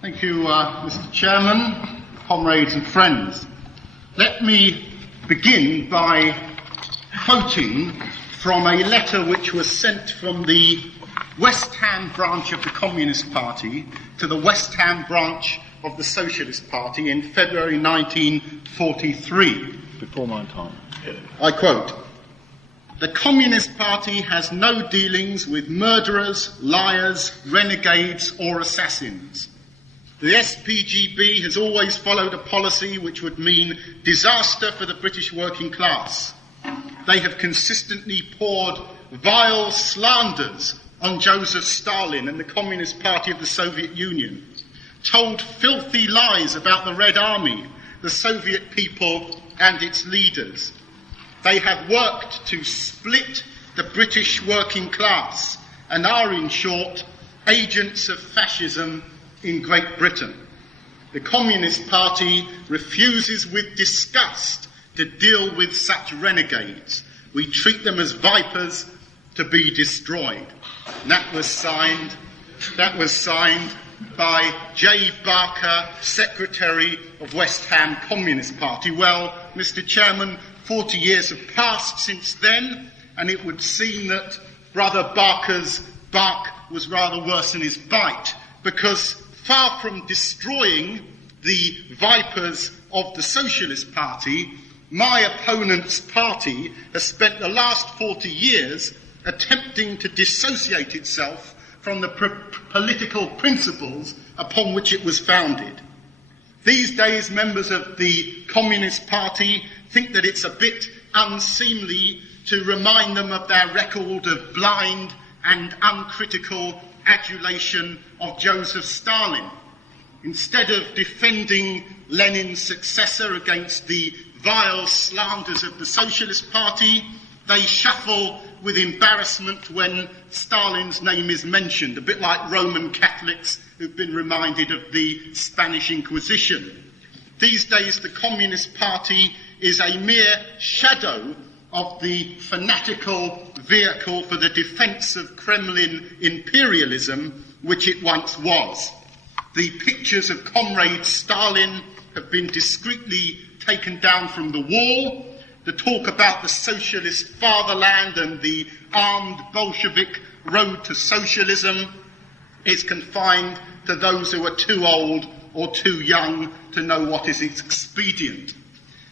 Thank you, Mr. Chairman, comrades and friends. Let me begin by quoting from a letter which was sent from the West Ham branch of the Communist Party to the West Ham branch of the Socialist Party in February 1943. Before my time. I quote, "The Communist Party has no dealings with murderers, liars, renegades or assassins. The SPGB has always followed a policy which would mean disaster for the British working class. They have consistently poured vile slanders on Joseph Stalin and the Communist Party of the Soviet Union, told filthy lies about the Red Army, the Soviet people and its leaders. They have worked to split the British working class and are, in short, agents of fascism in Great Britain. The Communist Party refuses with disgust to deal with such renegades. We treat them as vipers to be destroyed." And that was signed by J. Barker, Secretary of West Ham Communist Party. Well, Mr. Chairman, 40 years have passed since then, and it would seem that Brother Barker's bark was rather worse than his bite, because far from destroying the vipers of the Socialist Party, my opponent's party has spent the last 40 years attempting to dissociate itself from the political principles upon which it was founded. These days, members of the Communist Party think that it's a bit unseemly to remind them of their record of blind and uncritical adulation of Joseph Stalin. Instead of defending Lenin's successor against the vile slanders of the Socialist Party, they shuffle with embarrassment when Stalin's name is mentioned, a bit like Roman Catholics who've been reminded of the Spanish Inquisition. These days, the Communist Party is a mere shadow of the fanatical vehicle for the defence of Kremlin imperialism which it once was. The pictures of Comrade Stalin have been discreetly taken down from the wall. The talk about the socialist fatherland and the armed Bolshevik road to socialism is confined to those who are too old or too young to know what is expedient.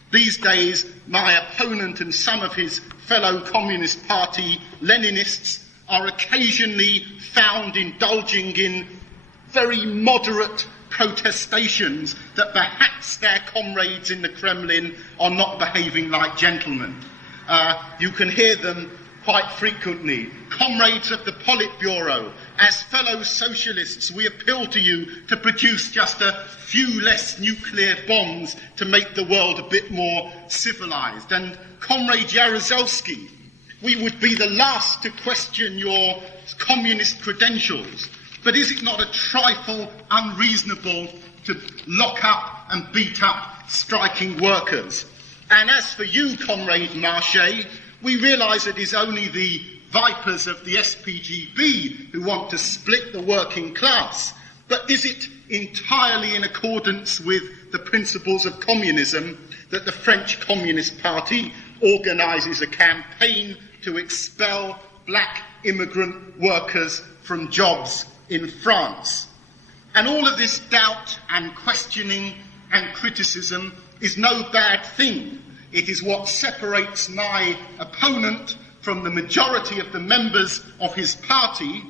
These days, my opponent and some of his fellow Communist Party Leninists are occasionally found indulging in very moderate protestations that perhaps their comrades in the Kremlin are not behaving like gentlemen. You can hear them quite frequently. "Comrades of the Politburo, as fellow socialists, we appeal to you to produce just a few less nuclear bombs to make the world a bit more civilized." And Comrade Jaruzelski, we would be the last to question your communist credentials, but is it not a trifle unreasonable to lock up and beat up striking workers? And as for you, Comrade Marche, we realise it is only the vipers of the SPGB who want to split the working class, but is it entirely in accordance with the principles of communism that the French Communist Party organises a campaign to expel black immigrant workers from jobs in France? And all of this doubt and questioning and criticism is no bad thing. It is what separates my opponent from the majority of the members of his party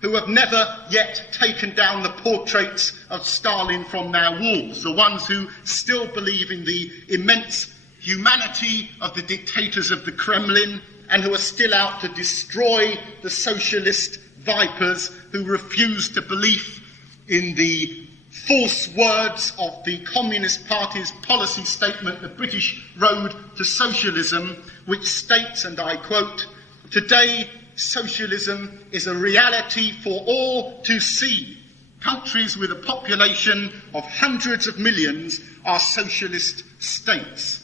who have never yet taken down the portraits of Stalin from their walls, the ones who still believe in the immense humanity of the dictators of the Kremlin and who are still out to destroy the socialist vipers who refuse to believe in the false words of the Communist Party's policy statement, The British Road to Socialism, which states, and I quote, "Today, socialism is a reality for all to see. Countries with a population of hundreds of millions are socialist states."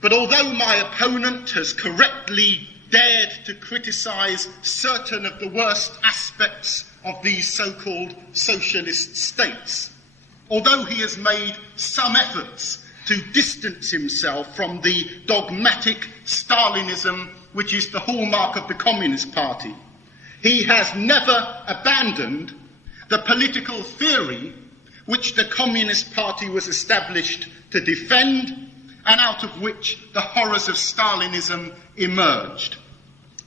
But although my opponent has correctly dared to criticise certain of the worst aspects of these so-called socialist states, although he has made some efforts to distance himself from the dogmatic Stalinism which is the hallmark of the Communist Party. He has never abandoned the political theory which the Communist Party was established to defend, and out of which the horrors of Stalinism emerged.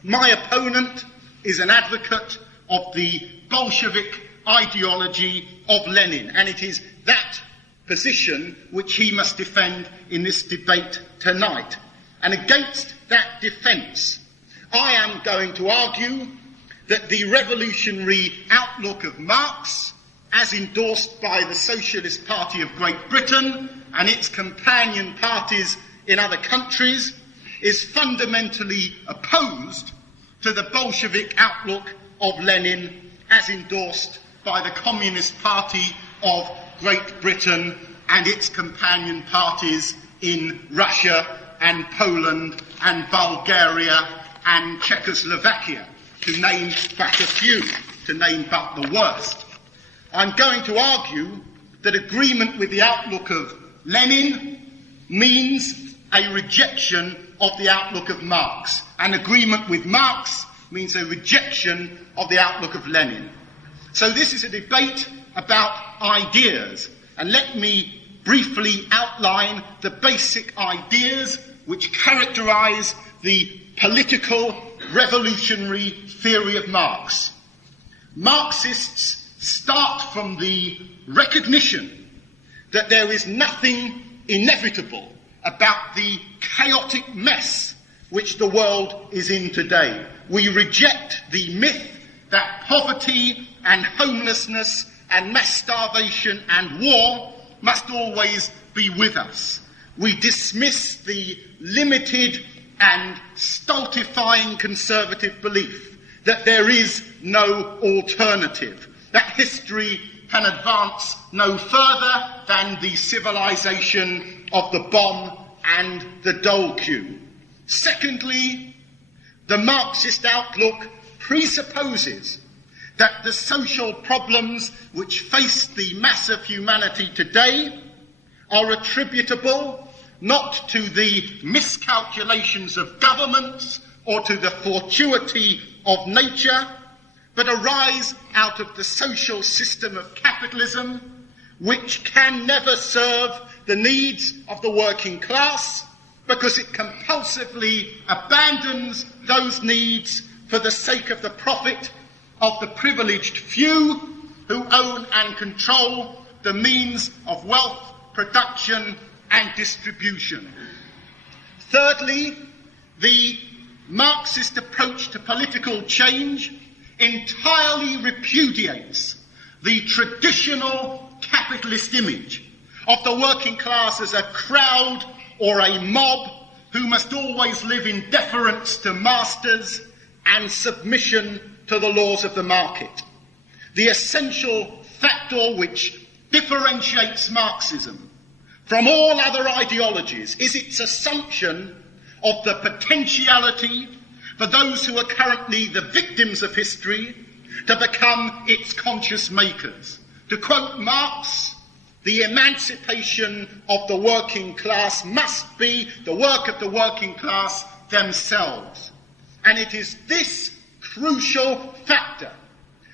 My opponent is an advocate of the Bolshevik ideology of Lenin, and it is that position which he must defend in this debate tonight. And against that defence, I am going to argue that the revolutionary outlook of Marx, as endorsed by the Socialist Party of Great Britain and its companion parties in other countries, is fundamentally opposed to the Bolshevik outlook of Lenin, as endorsed by the Communist Party of Great Britain and its companion parties in Russia and Poland and Bulgaria and Czechoslovakia, to name but a few, to name but the worst. I'm going to argue that agreement with the outlook of Lenin means a rejection of the outlook of Marx, and agreement with Marx means a rejection of the outlook of Lenin. So this is a debate about ideas, and let me briefly outline the basic ideas which characterise the political revolutionary theory of Marx. Marxists start from the recognition that there is nothing inevitable about the chaotic mess which the world is in today. We reject the myth that poverty and homelessness and mass starvation and war must always be with us. We dismiss the limited and stultifying conservative belief that there is no alternative, that history can advance no further than the civilization of the bomb and the dole queue. Secondly, the Marxist outlook presupposes that the social problems which face the mass of humanity today are attributable not to the miscalculations of governments or to the fortuity of nature, but arise out of the social system of capitalism, which can never serve the needs of the working class because it compulsively abandons those needs for the sake of the profit of the privileged few who own and control the means of wealth, production and distribution. Thirdly, the Marxist approach to political change entirely repudiates the traditional capitalist image of the working class as a crowd or a mob who must always live in deference to masters and submission to the laws of the market. The essential factor which differentiates Marxism from all other ideologies is its assumption of the potentiality for those who are currently the victims of history to become its conscious makers. To quote Marx, the emancipation of the working class must be the work of the working class themselves. And it is this crucial factor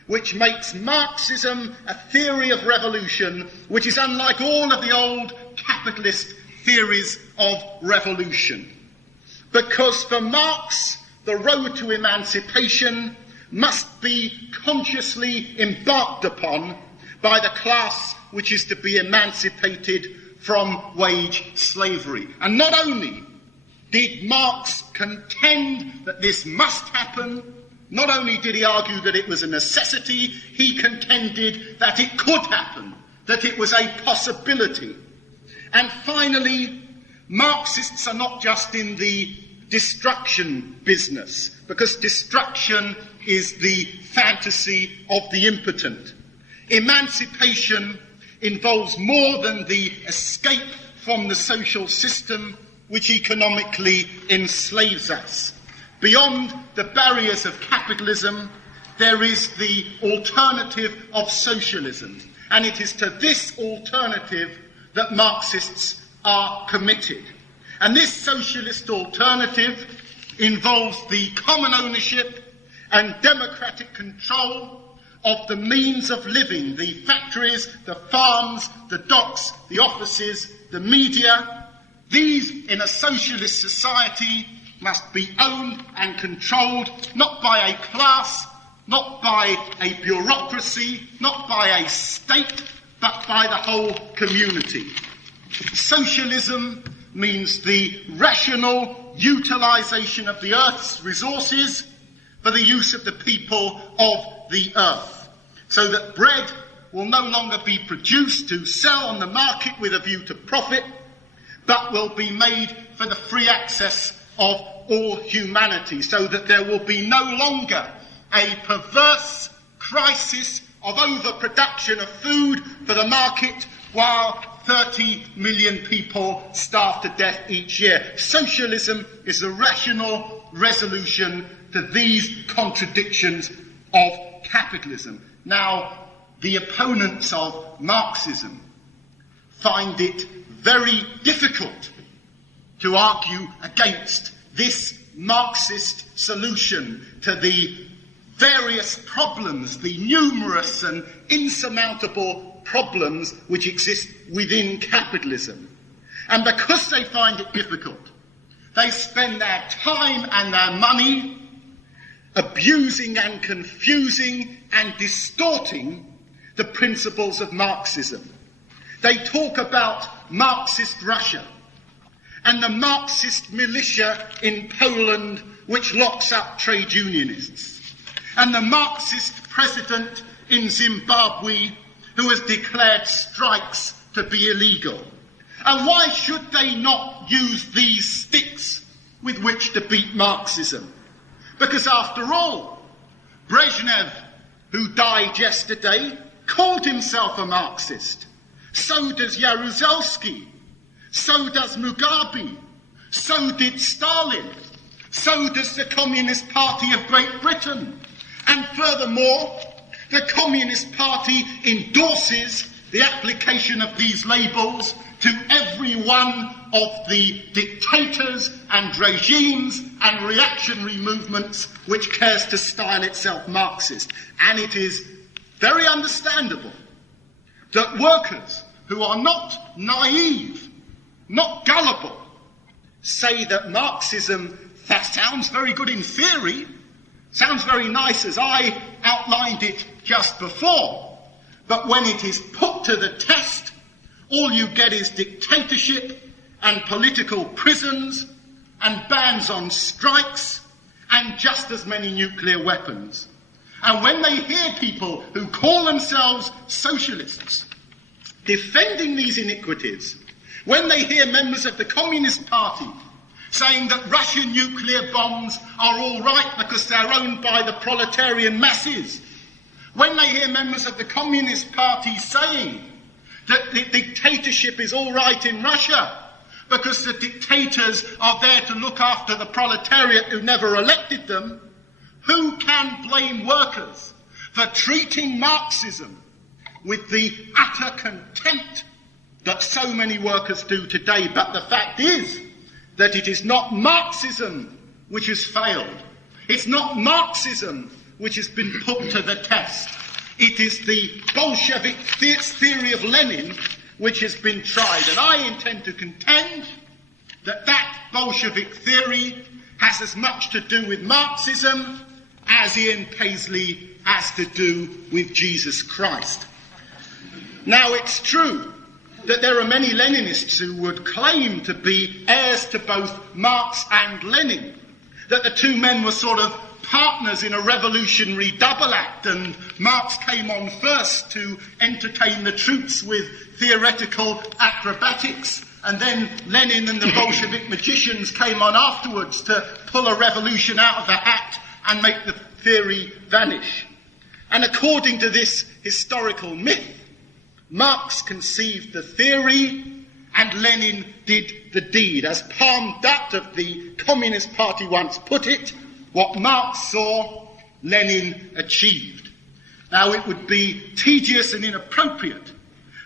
which makes Marxism a theory of revolution which is unlike all of the old capitalist theories of revolution. Because for Marx, the road to emancipation must be consciously embarked upon by the class which is to be emancipated from wage slavery. And not only did Marx contend that this must happen, not only did he argue that it was a necessity, he contended that it could happen, that it was a possibility. And finally, Marxists are not just in the destruction business, because destruction is the fantasy of the impotent. Emancipation involves more than the escape from the social system which economically enslaves us. Beyond the barriers of capitalism, there is the alternative of socialism. And it is to this alternative that Marxists are committed. And this socialist alternative involves the common ownership and democratic control of the means of living, the factories, the farms, the docks, the offices, the media. These, in a socialist society, must be owned and controlled not by a class, not by a bureaucracy, not by a state, but by the whole community. Socialism means the rational utilisation of the earth's resources for the use of the people of the earth, so that bread will no longer be produced to sell on the market with a view to profit, but will be made for the free access of all humanity, so that there will be no longer a perverse crisis of overproduction of food for the market while 30 million people starve to death each year. Socialism is a rational resolution to these contradictions of capitalism. Now, the opponents of Marxism find it very difficult to argue against this Marxist solution to the various problems, the numerous and insurmountable problems which exist within capitalism. And because they find it difficult, they spend their time and their money abusing and confusing and distorting the principles of Marxism. They talk about Marxist Russia and the Marxist militia in Poland which locks up trade unionists, and the Marxist president in Zimbabwe who has declared strikes to be illegal. And why should they not use these sticks with which to beat Marxism? Because after all, Brezhnev, who died yesterday, called himself a Marxist. So does Jaruzelski. So does Mugabe. So did Stalin. So does the Communist Party of Great Britain. And furthermore, the Communist Party endorses the application of these labels to every one of the dictators and regimes and reactionary movements which cares to style itself Marxist. And it is very understandable that workers who are not naive, not gullible, say that Marxism, that sounds very good in theory, sounds very nice as I outlined it just before, but when it is put to the test, all you get is dictatorship and political prisons and bans on strikes and just as many nuclear weapons. And when they hear people who call themselves socialists defending these iniquities, when they hear members of the Communist Party saying that Russian nuclear bombs are all right because they're owned by the proletarian masses, when they hear members of the Communist Party saying that the dictatorship is all right in Russia because the dictators are there to look after the proletariat who never elected them, who can blame workers for treating Marxism with the utter contempt that so many workers do today? But the fact is that it is not Marxism which has failed. It's not Marxism which has been put to the test. It is the Bolshevik theory of Lenin which has been tried. And I intend to contend that that Bolshevik theory has as much to do with Marxism as Ian Paisley has to do with Jesus Christ. Now, it's true that there are many Leninists who would claim to be heirs to both Marx and Lenin, that the two men were sort of partners in a revolutionary double act, and Marx came on first to entertain the troops with theoretical acrobatics, and then Lenin and the Bolshevik magicians came on afterwards to pull a revolution out of the hat and make the theory vanish. And according to this historical myth, Marx conceived the theory and Lenin did the deed. As Palm Dutt of the Communist Party once put it, what Marx saw, Lenin achieved. Now, it would be tedious and inappropriate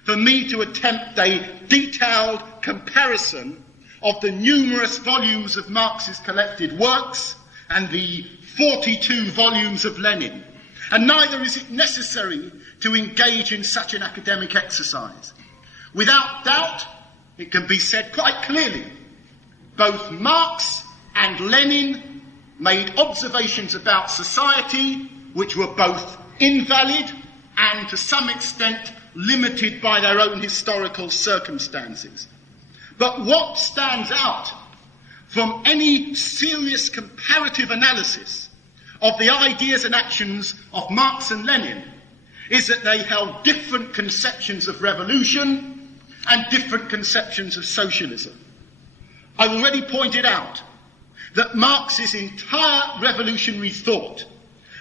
for me to attempt a detailed comparison of the numerous volumes of Marx's collected works and the 42 volumes of Lenin, and neither is it necessary to engage in such an academic exercise. Without doubt, it can be said quite clearly, both Marx and Lenin made observations about society which were both invalid and to some extent limited by their own historical circumstances. But what stands out from any serious comparative analysis of the ideas and actions of Marx and Lenin is that they held different conceptions of revolution and different conceptions of socialism. I've already pointed out that Marx's entire revolutionary thought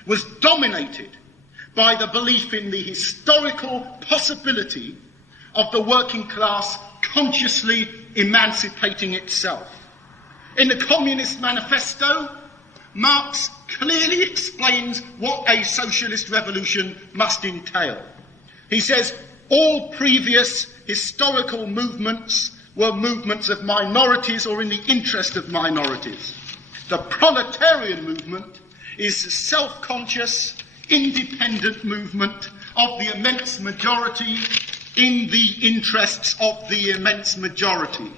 was dominated by the belief in the historical possibility of the working class consciously emancipating itself. In the Communist Manifesto, Marx clearly explains what a socialist revolution must entail. He says all previous historical movements were movements of minorities or in the interest of minorities. The proletarian movement is a self-conscious, independent movement of the immense majority in the interests of the immense majority.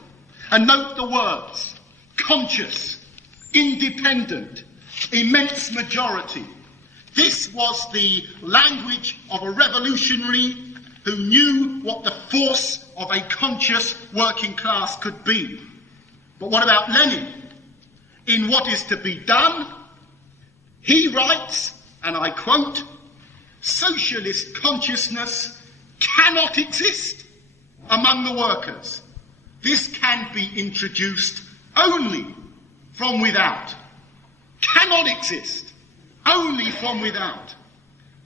And note the words: conscious, independent, immense majority. This was the language of a revolutionary who knew what the force of a conscious working class could be. But what about Lenin? In What Is to Be Done, he writes, and I quote, "Socialist consciousness cannot exist among the workers. This can be introduced only from without." Cannot exist, only from without.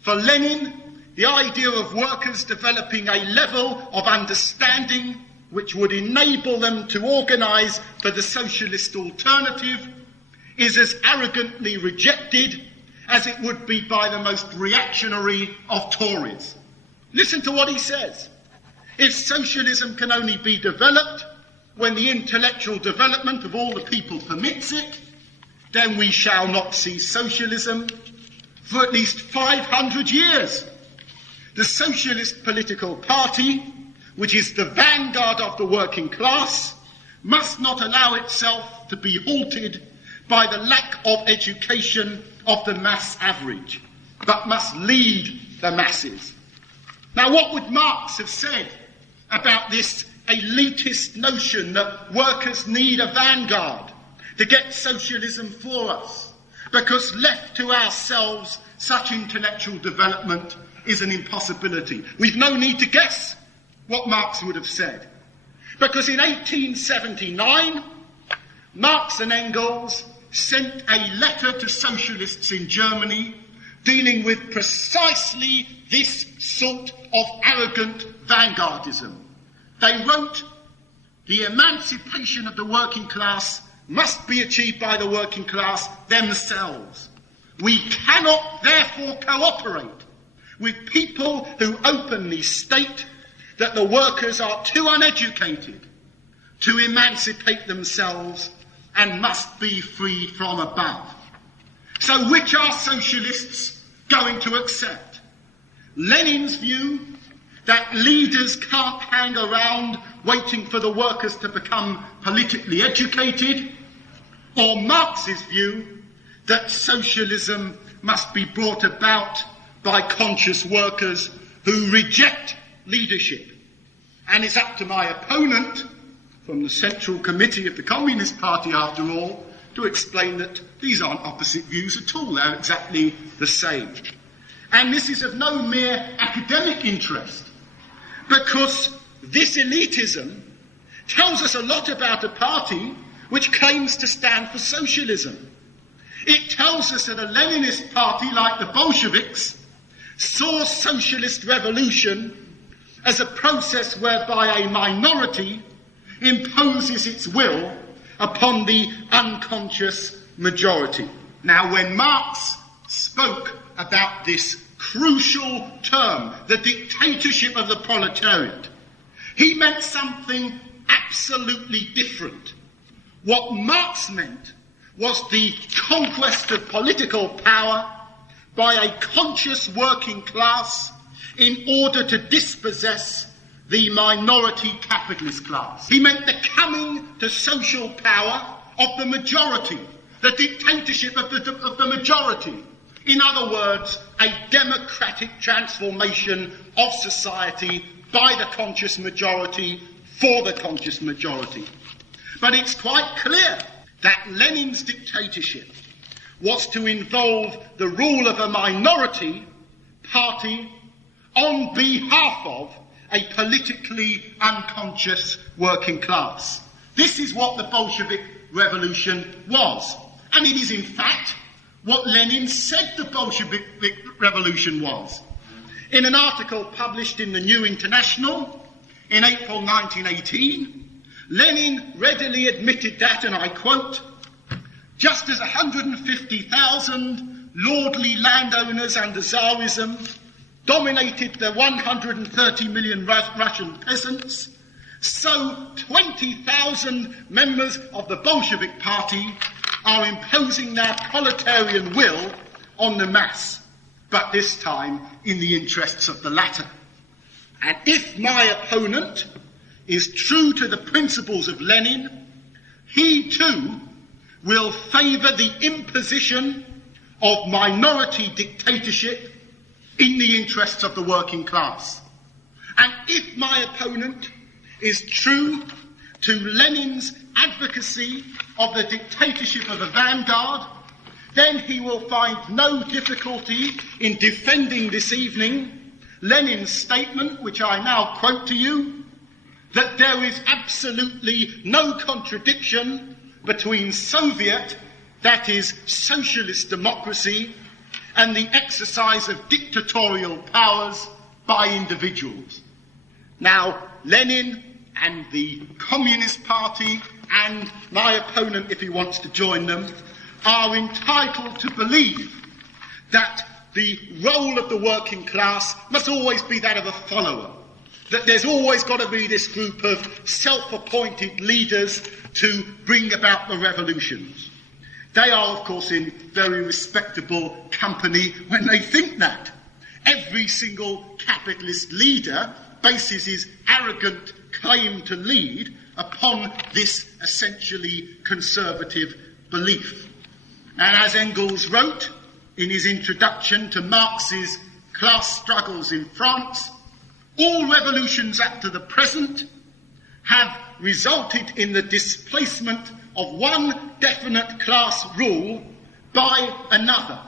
For Lenin, the idea of workers developing a level of understanding which would enable them to organise for the socialist alternative is as arrogantly rejected as it would be by the most reactionary of Tories. Listen to what he says. If socialism can only be developed when the intellectual development of all the people permits it, then we shall not see socialism for at least 500 years. The Socialist Political Party, which is the vanguard of the working class, must not allow itself to be halted by the lack of education of the mass average, but must lead the masses. Now, what would Marx have said about this elitist notion that workers need a vanguard to get socialism for us, because left to ourselves, such intellectual development is an impossibility? We've no need to guess what Marx would have said, because in 1879, Marx and Engels sent a letter to socialists in Germany dealing with precisely this sort of arrogant vanguardism. They wrote, "The emancipation of the working class must be achieved by the working class themselves. We cannot therefore cooperate with people who openly state that the workers are too uneducated to emancipate themselves and must be freed from above." So which are socialists going to accept? Lenin's view that leaders can't hang around waiting for the workers to become politically educated, or Marx's view that socialism must be brought about by conscious workers who reject leadership? And it's up to my opponent from the Central Committee of the Communist Party, after all, to explain that these aren't opposite views at all. They're exactly the same. And this is of no mere academic interest, because this elitism tells us a lot about a party which claims to stand for socialism. It tells us that a Leninist party like the Bolsheviks saw socialist revolution as a process whereby a minority imposes its will upon the unconscious majority. Now, when Marx spoke about this crucial term, the dictatorship of the proletariat, he meant something absolutely different. What Marx meant was the conquest of political power by a conscious working class in order to dispossess the minority capitalist class. He meant the coming to social power of the majority, the dictatorship of the majority. In other words, a democratic transformation of society by the conscious majority for the conscious majority. But it's quite clear that Lenin's dictatorship was to involve the rule of a minority party on behalf of a politically unconscious working class. This is what the Bolshevik Revolution was. And it is in fact what Lenin said the Bolshevik Revolution was. In an article published in the New International in April 1918, Lenin readily admitted that, and I quote, "Just as 150,000 lordly landowners under Tsarism dominated the 130 million Russian peasants, so 20,000 members of the Bolshevik Party are imposing their proletarian will on the mass, but this time in the interests of the latter. And if my opponent is true to the principles of Lenin, he too will favour the imposition of minority dictatorship in the interests of the working class. And if my opponent is true to Lenin's advocacy of the dictatorship of the vanguard, then he will find no difficulty in defending this evening Lenin's statement, which I now quote to you, that there is absolutely no contradiction between Soviet, that is, socialist democracy, and the exercise of dictatorial powers by individuals. Now, Lenin and the Communist Party, and my opponent, if he wants to join them, are entitled to believe that the role of the working class must always be that of a follower, that there's always got to be this group of self-appointed leaders to bring about the revolutions. They are, of course, in very respectable company when they think that. Every single capitalist leader bases his arrogant claim to lead upon this essentially conservative belief. And as Engels wrote in his introduction to Marx's Class Struggles in France, all revolutions up to the present have resulted in the displacement of one definite class rule by another.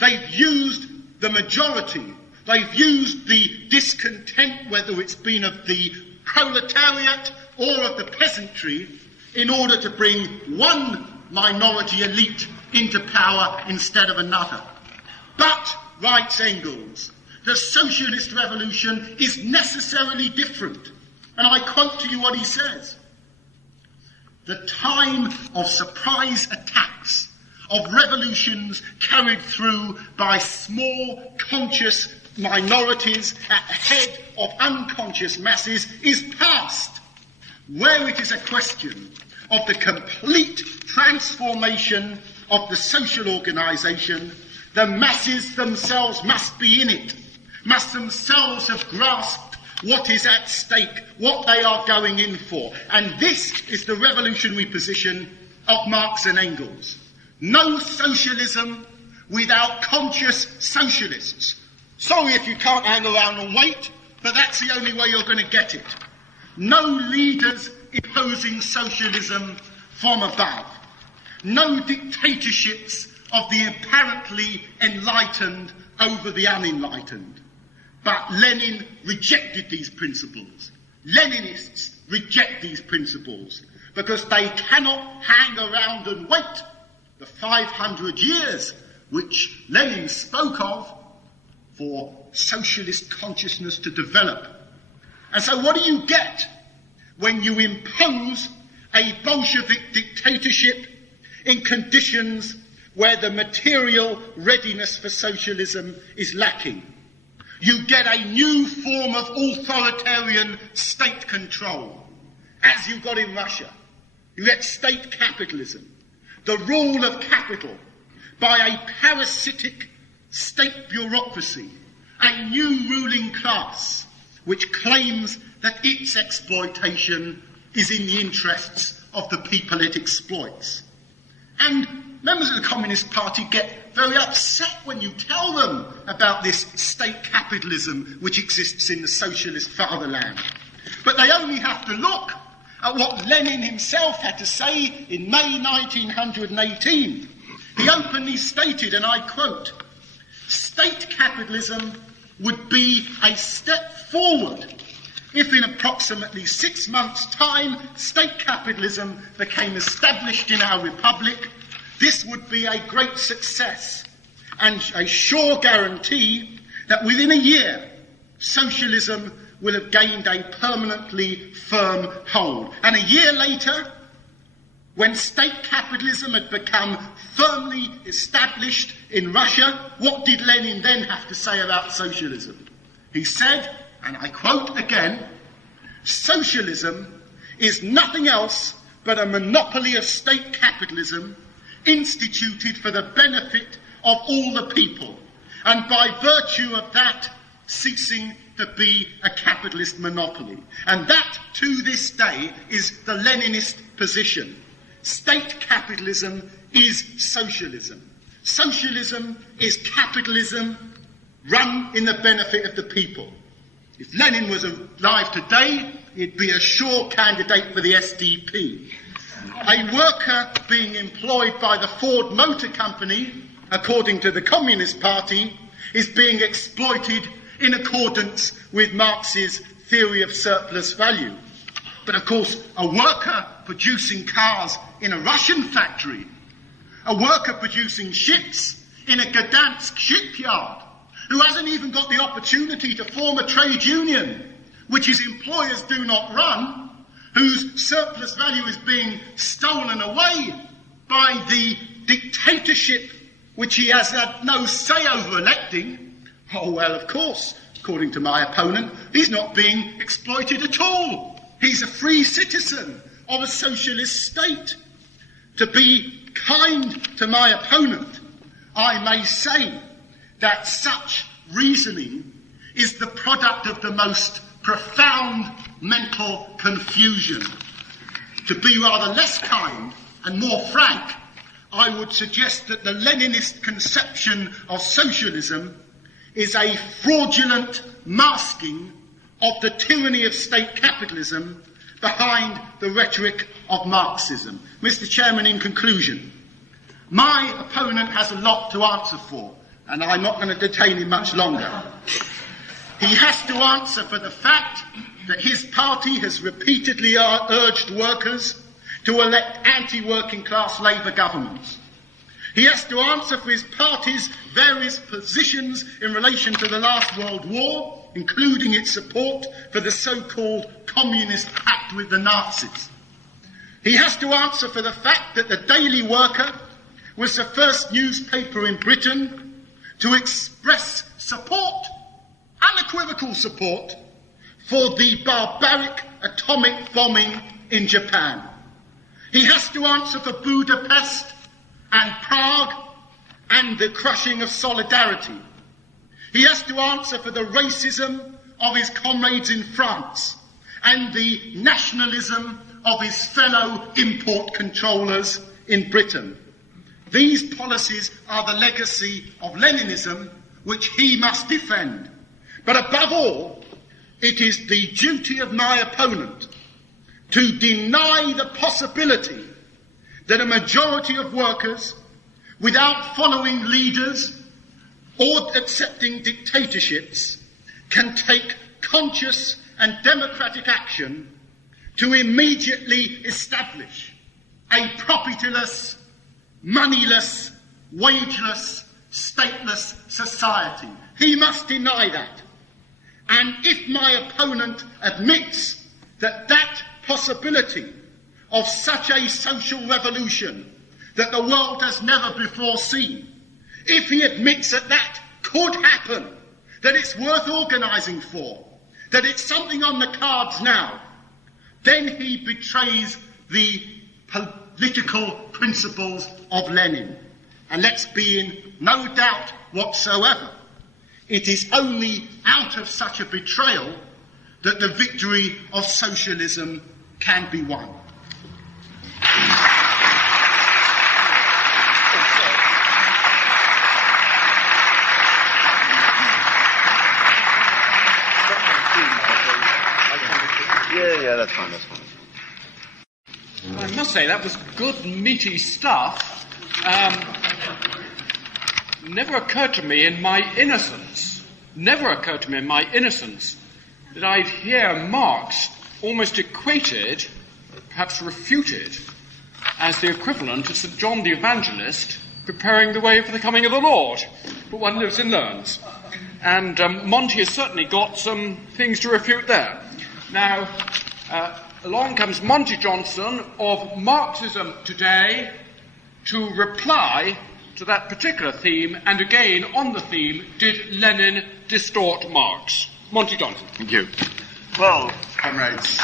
They've used the majority, they've used the discontent, whether it's been of the proletariat or of the peasantry, in order to bring one minority elite into power instead of another. But, writes Engels, the socialist revolution is necessarily different. And I quote to you what he says. The time of surprise attacks, of revolutions carried through by small conscious minorities at the head of unconscious masses, is past, where it is a question of the complete transformation of the social organisation. The masses themselves must be in it, must themselves have grasped what is at stake, what they are going in for. And this is the revolutionary position of Marx and Engels. No socialism without conscious socialists. Sorry if you can't hang around and wait, but that's the only way you're going to get it. No leaders imposing socialism from above. No dictatorships of the apparently enlightened over the unenlightened. But Lenin rejected these principles. Leninists reject these principles because they cannot hang around and wait the 500 years which Lenin spoke of for socialist consciousness to develop. And so what do you get when you impose a Bolshevik dictatorship in conditions where the material readiness for socialism is lacking. You get a new form of authoritarian state control, as you got in Russia. You get state capitalism, the rule of capital by a parasitic state bureaucracy, a new ruling class which claims that its exploitation is in the interests of the people it exploits. And members of the Communist Party get very upset when you tell them about this state capitalism which exists in the socialist fatherland. But they only have to look at what Lenin himself had to say in May 1918. He openly stated, and I quote, "State capitalism would be a step forward if in approximately 6 months' time state capitalism became established in our republic. This would be a great success and a sure guarantee that within a year socialism will have gained a permanently firm hold." And a year later, when state capitalism had become firmly established in Russia, what did Lenin then have to say about socialism? He said, and I quote again, "Socialism is nothing else but a monopoly of state capitalism instituted for the benefit of all the people, and by virtue of that ceasing to be a capitalist monopoly." And that, to this day, is the Leninist position. State capitalism is socialism. Socialism is capitalism run in the benefit of the people. If Lenin was alive today, he'd be a sure candidate for the SDP. A worker being employed by the Ford Motor Company, according to the Communist Party, is being exploited in accordance with Marx's theory of surplus value. But of course, a worker producing cars in a Russian factory, a worker producing ships in a Gdansk shipyard, who hasn't even got the opportunity to form a trade union, which his employers do not run, whose surplus value is being stolen away by the dictatorship which he has had no say over electing, oh well, of course, according to my opponent, he's not being exploited at all. He's a free citizen of a socialist state. To be kind to my opponent, I may say that such reasoning is the product of the most profound mental confusion. To be rather less kind and more frank, I would suggest that the Leninist conception of socialism is a fraudulent masking of the tyranny of state capitalism behind the rhetoric of Marxism. Mr. Chairman, in conclusion, my opponent has a lot to answer for, and I'm not going to detain him much longer. He has to answer for the fact that his party has repeatedly urged workers to elect anti-working class Labour governments. He has to answer for his party's various positions in relation to the last World War, including its support for the so-called Communist Pact with the Nazis. He has to answer for the fact that the Daily Worker was the first newspaper in Britain to express support, unequivocal support, for the barbaric atomic bombing in Japan. He has to answer for Budapest and Prague and the crushing of Solidarity. He has to answer for the racism of his comrades in France and the nationalism of his fellow import controllers in Britain. These policies are the legacy of Leninism, which he must defend. But above all, it is the duty of my opponent to deny the possibility that a majority of workers, without following leaders or accepting dictatorships, can take conscious and democratic action to immediately establish a propertyless, moneyless, wageless, stateless society. He must deny that. And if my opponent admits that that possibility of such a social revolution that the world has never before seen, if he admits that that could happen, that it's worth organising for, that it's something on the cards now, then he betrays the political principles of Lenin. And let's be in no doubt whatsoever, it is only out of such a betrayal that the victory of socialism can be won. Yeah, that's fine. I must say, that was good, meaty stuff. Never occurred to me in my innocence that I'd hear Marx almost equated, perhaps refuted, as the equivalent of St. John the Evangelist preparing the way for the coming of the Lord. But one lives and learns. And Monty has certainly got some things to refute there. Now, along comes Monty Johnson of Marxism Today to reply to that particular theme, and again on the theme, did Lenin distort Marx? Monty Johnson. Thank you. Well, comrades,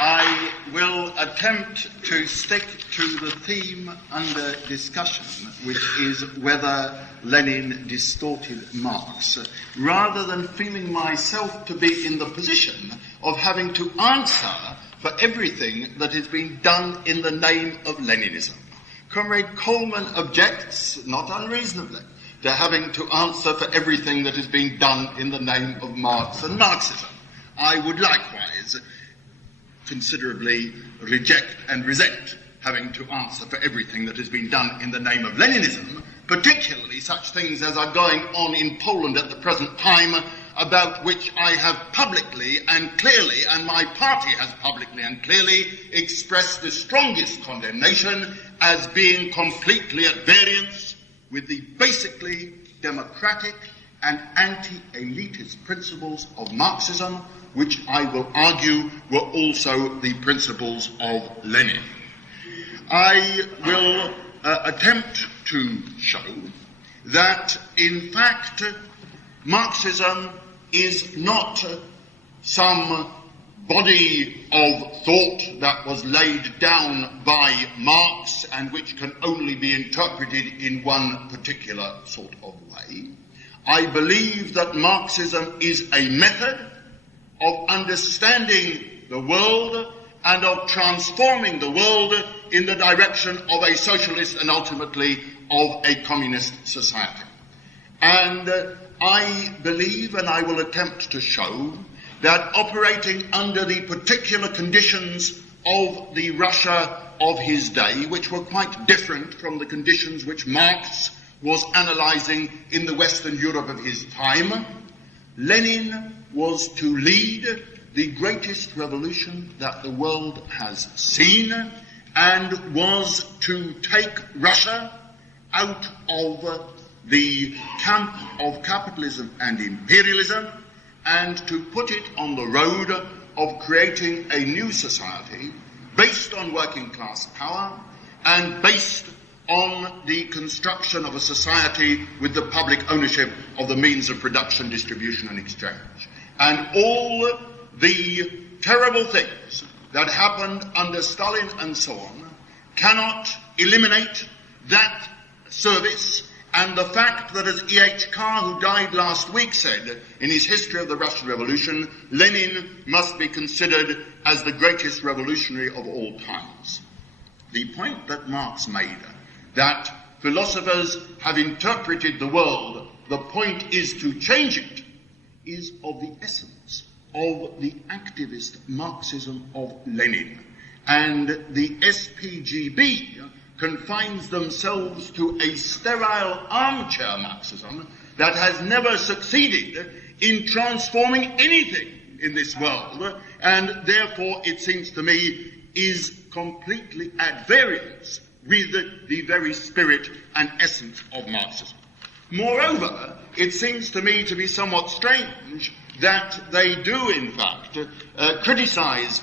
I will attempt to stick to the theme under discussion, which is whether Lenin distorted Marx, rather than feeling myself to be in the position of having to answer for everything that has been done in the name of Leninism. Comrade Coleman objects, not unreasonably, to having to answer for everything that has been done in the name of Marx and Marxism. I would likewise considerably reject and resent having to answer for everything that has been done in the name of Leninism, particularly such things as are going on in Poland at the present time, about which I have publicly and clearly, and my party has publicly and clearly expressed the strongest condemnation as being completely at variance with the basically democratic and anti-elitist principles of Marxism, which I will argue were also the principles of Lenin. I will attempt to show that, in fact, Marxism is not some body of thought that was laid down by Marx and which can only be interpreted in one particular sort of way. I believe that Marxism is a method of understanding the world and of transforming the world in the direction of a socialist and ultimately of a communist society. And I believe, and I will attempt to show, that operating under the particular conditions of the Russia of his day, which were quite different from the conditions which Marx was analysing in the Western Europe of his time, Lenin was to lead the greatest revolution that the world has seen, and was to take Russia out of the camp of capitalism and imperialism and to put it on the road of creating a new society based on working class power and based on the construction of a society with the public ownership of the means of production, distribution and exchange. And all the terrible things that happened under Stalin and so on cannot eliminate that service and the fact that, as E.H. Carr, who died last week, said in his History of the Russian Revolution, Lenin must be considered as the greatest revolutionary of all times. The point that Marx made, that philosophers have interpreted the world, the point is to change it, is of the essence of the activist Marxism of Lenin. And the SPGB confines themselves to a sterile armchair Marxism that has never succeeded in transforming anything in this world, and therefore, it seems to me, is completely at variance with the very spirit and essence of Marxism. Moreover, it seems to me to be somewhat strange that they do, in fact, criticize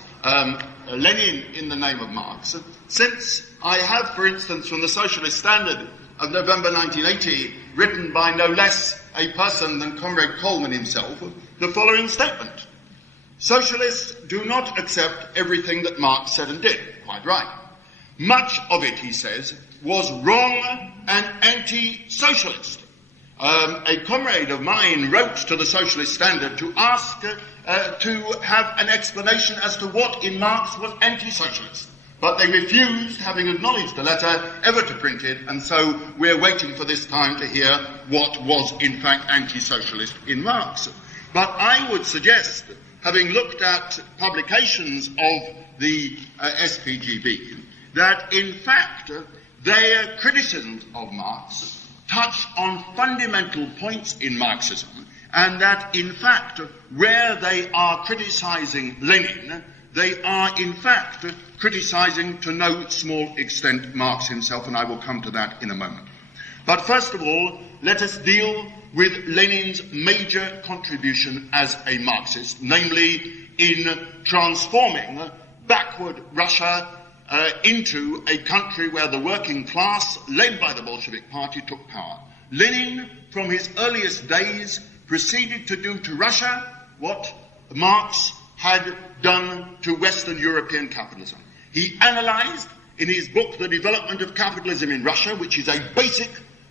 Lenin in the name of Marx, since I have, for instance, from the Socialist Standard of November 1980, written by no less a person than Comrade Coleman himself, the following statement. Socialists do not accept everything that Marx said and did. Quite right. Much of it, he says, was wrong and anti-socialist. A comrade of mine wrote to the Socialist Standard to ask to have an explanation as to what in Marx was anti-socialist. But they refused, having acknowledged the letter, ever to print it, and so we're waiting for this time to hear what was in fact anti-socialist in Marx. But I would suggest, having looked at publications of the SPGB, that in fact their criticisms of Marx touch on fundamental points in Marxism, and that in fact where they are criticizing Lenin, they are in fact criticizing to no small extent Marx himself, and I will come to that in a moment. But first of all, let us deal with Lenin's major contribution as a Marxist, namely in transforming backward Russia into a country where the working class, led by the Bolshevik Party, took power. Lenin, from his earliest days, proceeded to do to Russia what Marx had done to Western European capitalism. He analyzed in his book The Development of Capitalism in Russia, which is a basic,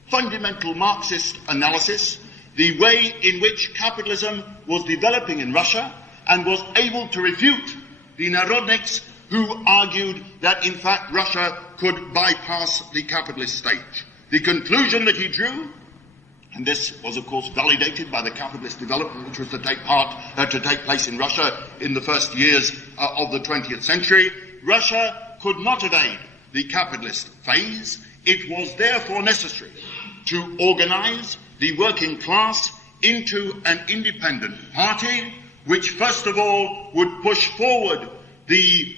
fundamental Marxist analysis, the way in which capitalism was developing in Russia, and was able to refute the Narodniks who argued that in fact Russia could bypass the capitalist stage. The conclusion that he drew, and this was of course validated by the capitalist development which was to take place in Russia in the first years of the 20th century, Russia could not evade the capitalist phase. It was therefore necessary to organize the working class into an independent party which first of all would push forward the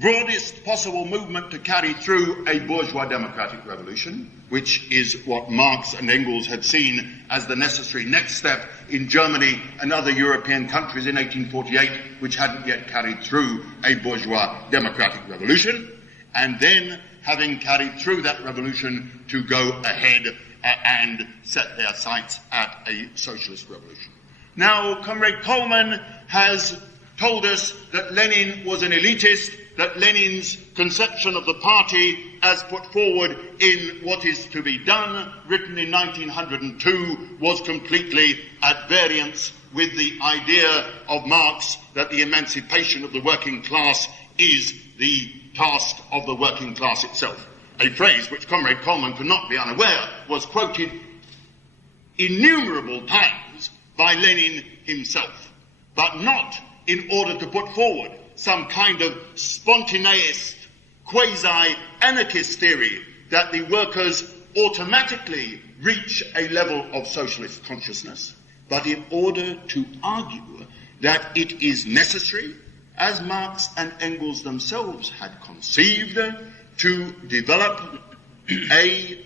broadest possible movement to carry through a bourgeois democratic revolution, which is what Marx and Engels had seen as the necessary next step in Germany and other European countries in 1848, which hadn't yet carried through a bourgeois democratic revolution, and then, having carried through that revolution, to go ahead and set their sights at a socialist revolution. Now, Comrade Coleman has told us that Lenin was an elitist, that Lenin's conception of the party as put forward in What Is to Be Done, written in 1902, was completely at variance with the idea of Marx that the emancipation of the working class is the task of the working class itself. A phrase which Comrade Coleman could not be unaware was quoted innumerable times by Lenin himself, but not in order to put forward some kind of spontaneous, quasi-anarchist theory that the workers automatically reach a level of socialist consciousness, but in order to argue that it is necessary, as Marx and Engels themselves had conceived, to develop a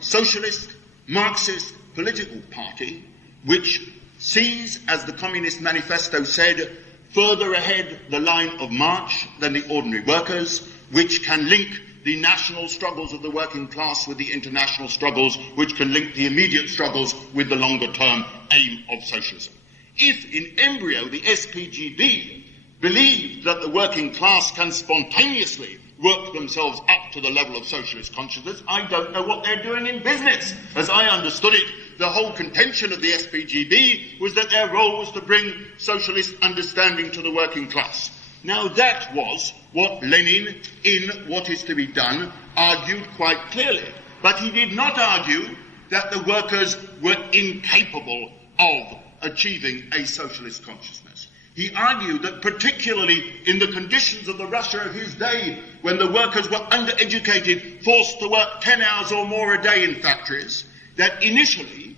socialist, Marxist political party which sees, as the Communist Manifesto said, further ahead the line of march than the ordinary workers, which can link the national struggles of the working class with the international struggles, which can link the immediate struggles with the longer-term aim of socialism. If in embryo the SPGB believed that the working class can spontaneously work themselves up to the level of socialist consciousness, I don't know what they're doing in business. As I understood it, the whole contention of the SPGB was that their role was to bring socialist understanding to the working class. Now that was what Lenin, in What Is to Be Done, argued quite clearly. But he did not argue that the workers were incapable of achieving a socialist consciousness. He argued that particularly in the conditions of the Russia of his day, when the workers were undereducated, forced to work 10 hours or more a day in factories, that initially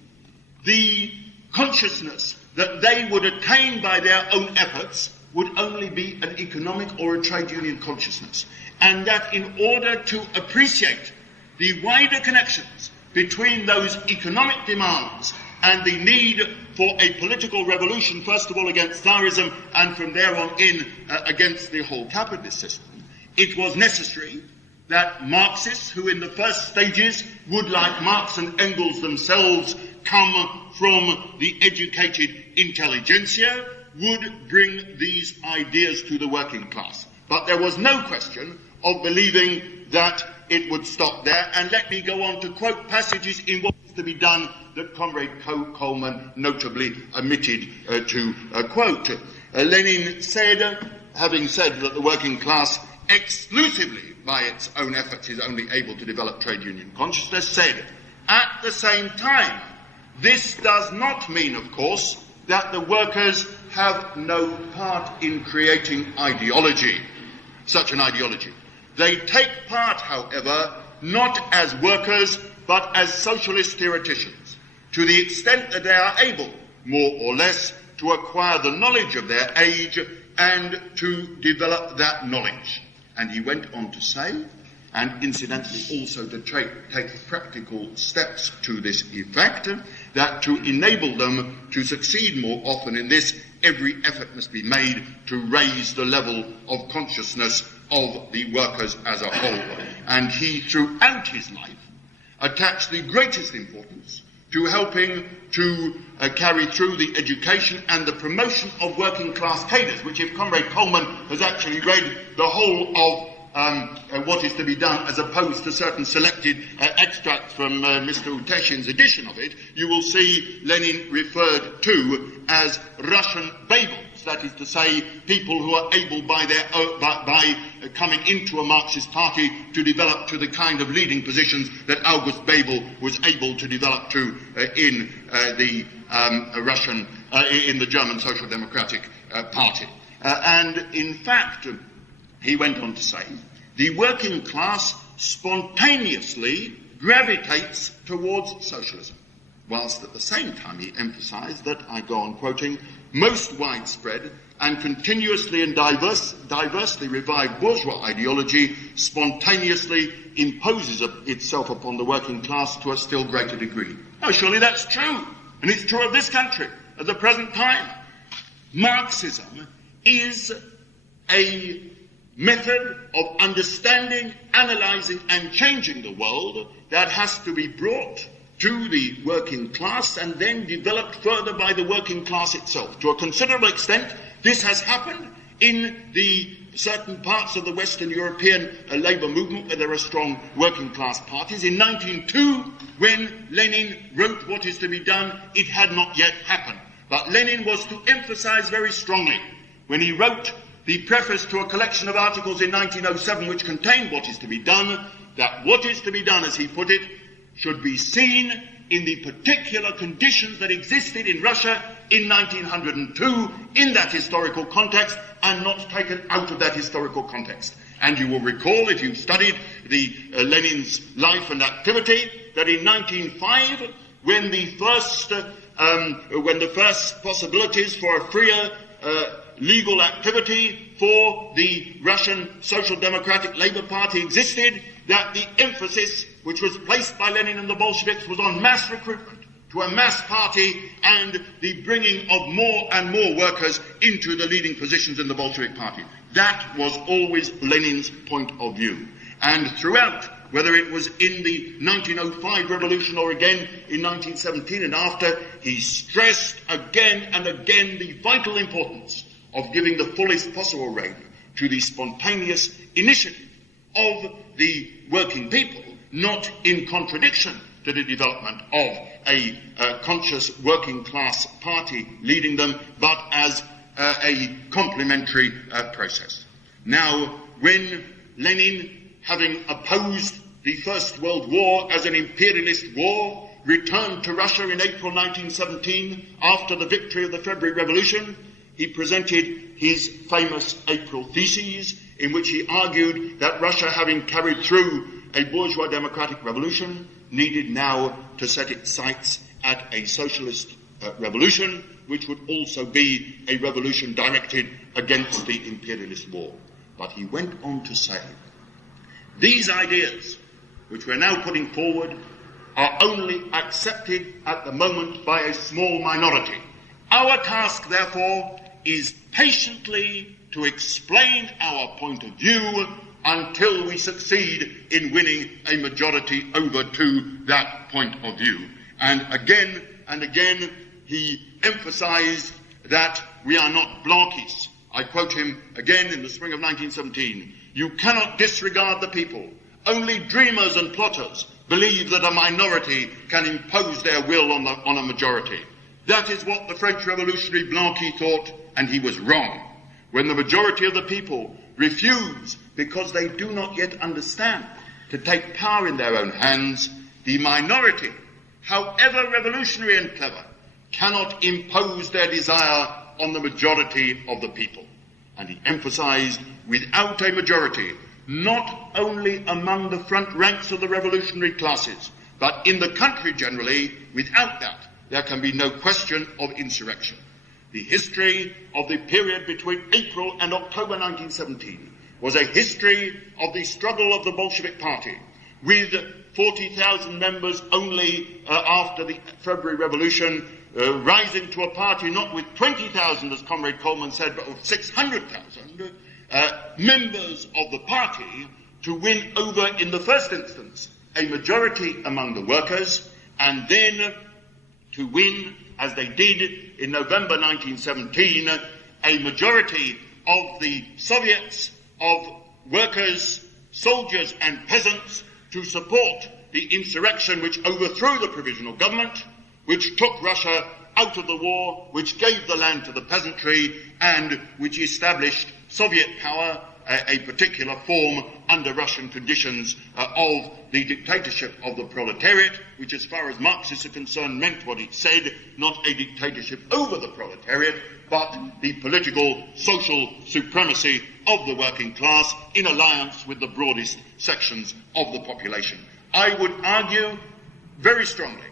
the consciousness that they would attain by their own efforts would only be an economic or a trade union consciousness, and that in order to appreciate the wider connections between those economic demands and the need for a political revolution, first of all against Tsarism and from there on in against the whole capitalist system, it was necessary that Marxists, who in the first stages would, like Marx and Engels themselves, come from the educated intelligentsia, would bring these ideas to the working class. But there was no question of believing that it would stop there, and let me go on to quote passages in what is to be done that Comrade Coleman notably omitted to quote. Lenin said, having said that the working class exclusively by its own efforts is only able to develop trade union consciousness, said, at the same time, this does not mean, of course, that the workers have no part in creating ideology, such an ideology. They take part, however, not as workers, but as socialist theoreticians, to the extent that they are able, more or less, to acquire the knowledge of their age and to develop that knowledge. And he went on to say, and incidentally also to take practical steps to this effect, that to enable them to succeed more often in this, every effort must be made to raise the level of consciousness of the workers as a whole. And he, throughout his life, attached the greatest importance to helping to carry through the education and the promotion of working class cadres, which if Comrade Coleman has actually read the whole of what is to be done as opposed to certain selected extracts from Mr. Uteshin's edition of it, you will see Lenin referred to as Russian Babels, that is to say, people who are able by coming into a Marxist party to develop to the kind of leading positions that August Bebel was able to develop to in the German Social Democratic Party. And in fact, he went on to say, the working class spontaneously gravitates towards socialism, whilst at the same time he emphasized that, I go on quoting, most widespread and continuously and diversely revived bourgeois ideology spontaneously imposes itself upon the working class to a still greater degree. Now, surely that's true, and it's true of this country at the present time. Marxism is a method of understanding, analysing and changing the world that has to be brought to the working class and then developed further by the working class itself. To a considerable extent, this has happened in the certain parts of the Western European labour movement where there are strong working class parties. In 1902, when Lenin wrote What is to be Done, it had not yet happened. But Lenin was to emphasise very strongly, when he wrote the preface to a collection of articles in 1907 which contained What is to be Done, that what is to be done, as he put it, should be seen in the particular conditions that existed in Russia in 1902, in that historical context, and not taken out of that historical context. And you will recall, if you've studied Lenin's life and activity, that in 1905, when the first possibilities for a freer legal activity for the Russian Social Democratic Labour Party existed, that the emphasis which was placed by Lenin and the Bolsheviks was on mass recruitment to a mass party and the bringing of more and more workers into the leading positions in the Bolshevik Party. That was always Lenin's point of view. And throughout, whether it was in the 1905 revolution or again in 1917 and after, he stressed again and again the vital importance of giving the fullest possible rein to the spontaneous initiative of the working people, not in contradiction to the development of a conscious working class party leading them, but as a complementary process. Now, when Lenin, having opposed the First World War as an imperialist war, returned to Russia in April 1917 after the victory of the February Revolution, he presented his famous April Theses, in which he argued that Russia, having carried through a bourgeois democratic revolution, needed now to set its sights at a socialist revolution, which would also be a revolution directed against the imperialist war. But he went on to say, these ideas, which we're now putting forward, are only accepted at the moment by a small minority. Our task, therefore, is patiently to explain our point of view until we succeed in winning a majority over to that point of view. And again, he emphasized that we are not Blanquists. I quote him again in the spring of 1917. You cannot disregard the people. Only dreamers and plotters believe that a minority can impose their will on a majority. That is what the French revolutionary Blanqui thought, and he was wrong. When the majority of the people refuse, because they do not yet understand, to take power in their own hands, the minority, however revolutionary and clever, cannot impose their desire on the majority of the people. And he emphasized, without a majority, not only among the front ranks of the revolutionary classes, but in the country generally, without that, there can be no question of insurrection. The history of the period between April and October 1917 was a history of the struggle of the Bolshevik Party, with 40,000 members only after the February Revolution, rising to a party not with 20,000, as Comrade Coleman said, but with 600,000 members of the party to win over, in the first instance, a majority among the workers, and then to win, as they did in November 1917, a majority of the Soviets, of workers, soldiers and peasants to support the insurrection which overthrew the provisional government, which took Russia out of the war, which gave the land to the peasantry, and which established Soviet power, a particular form under Russian conditions of the dictatorship of the proletariat, which as far as Marxists are concerned meant what it said, not a dictatorship over the proletariat, but the political, social supremacy of the working class in alliance with the broadest sections of the population. I would argue very strongly,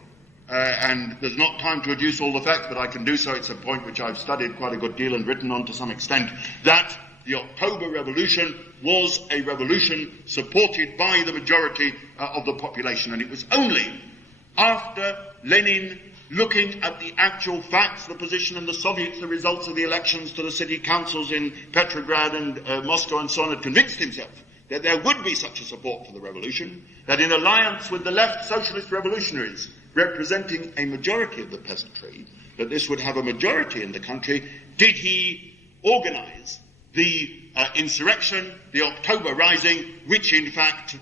and there's not time to adduce all the facts, but I can do so, it's a point which I've studied quite a good deal and written on to some extent, that the October Revolution was a revolution supported by the majority of the population, and it was only after Lenin, looking at the actual facts, the position in the Soviets, the results of the elections to the city councils in Petrograd and Moscow and so on, had convinced himself that there would be such a support for the revolution, that in alliance with the left socialist revolutionaries representing a majority of the peasantry, that this would have a majority in the country, did he organize the insurrection, the October Rising, which in fact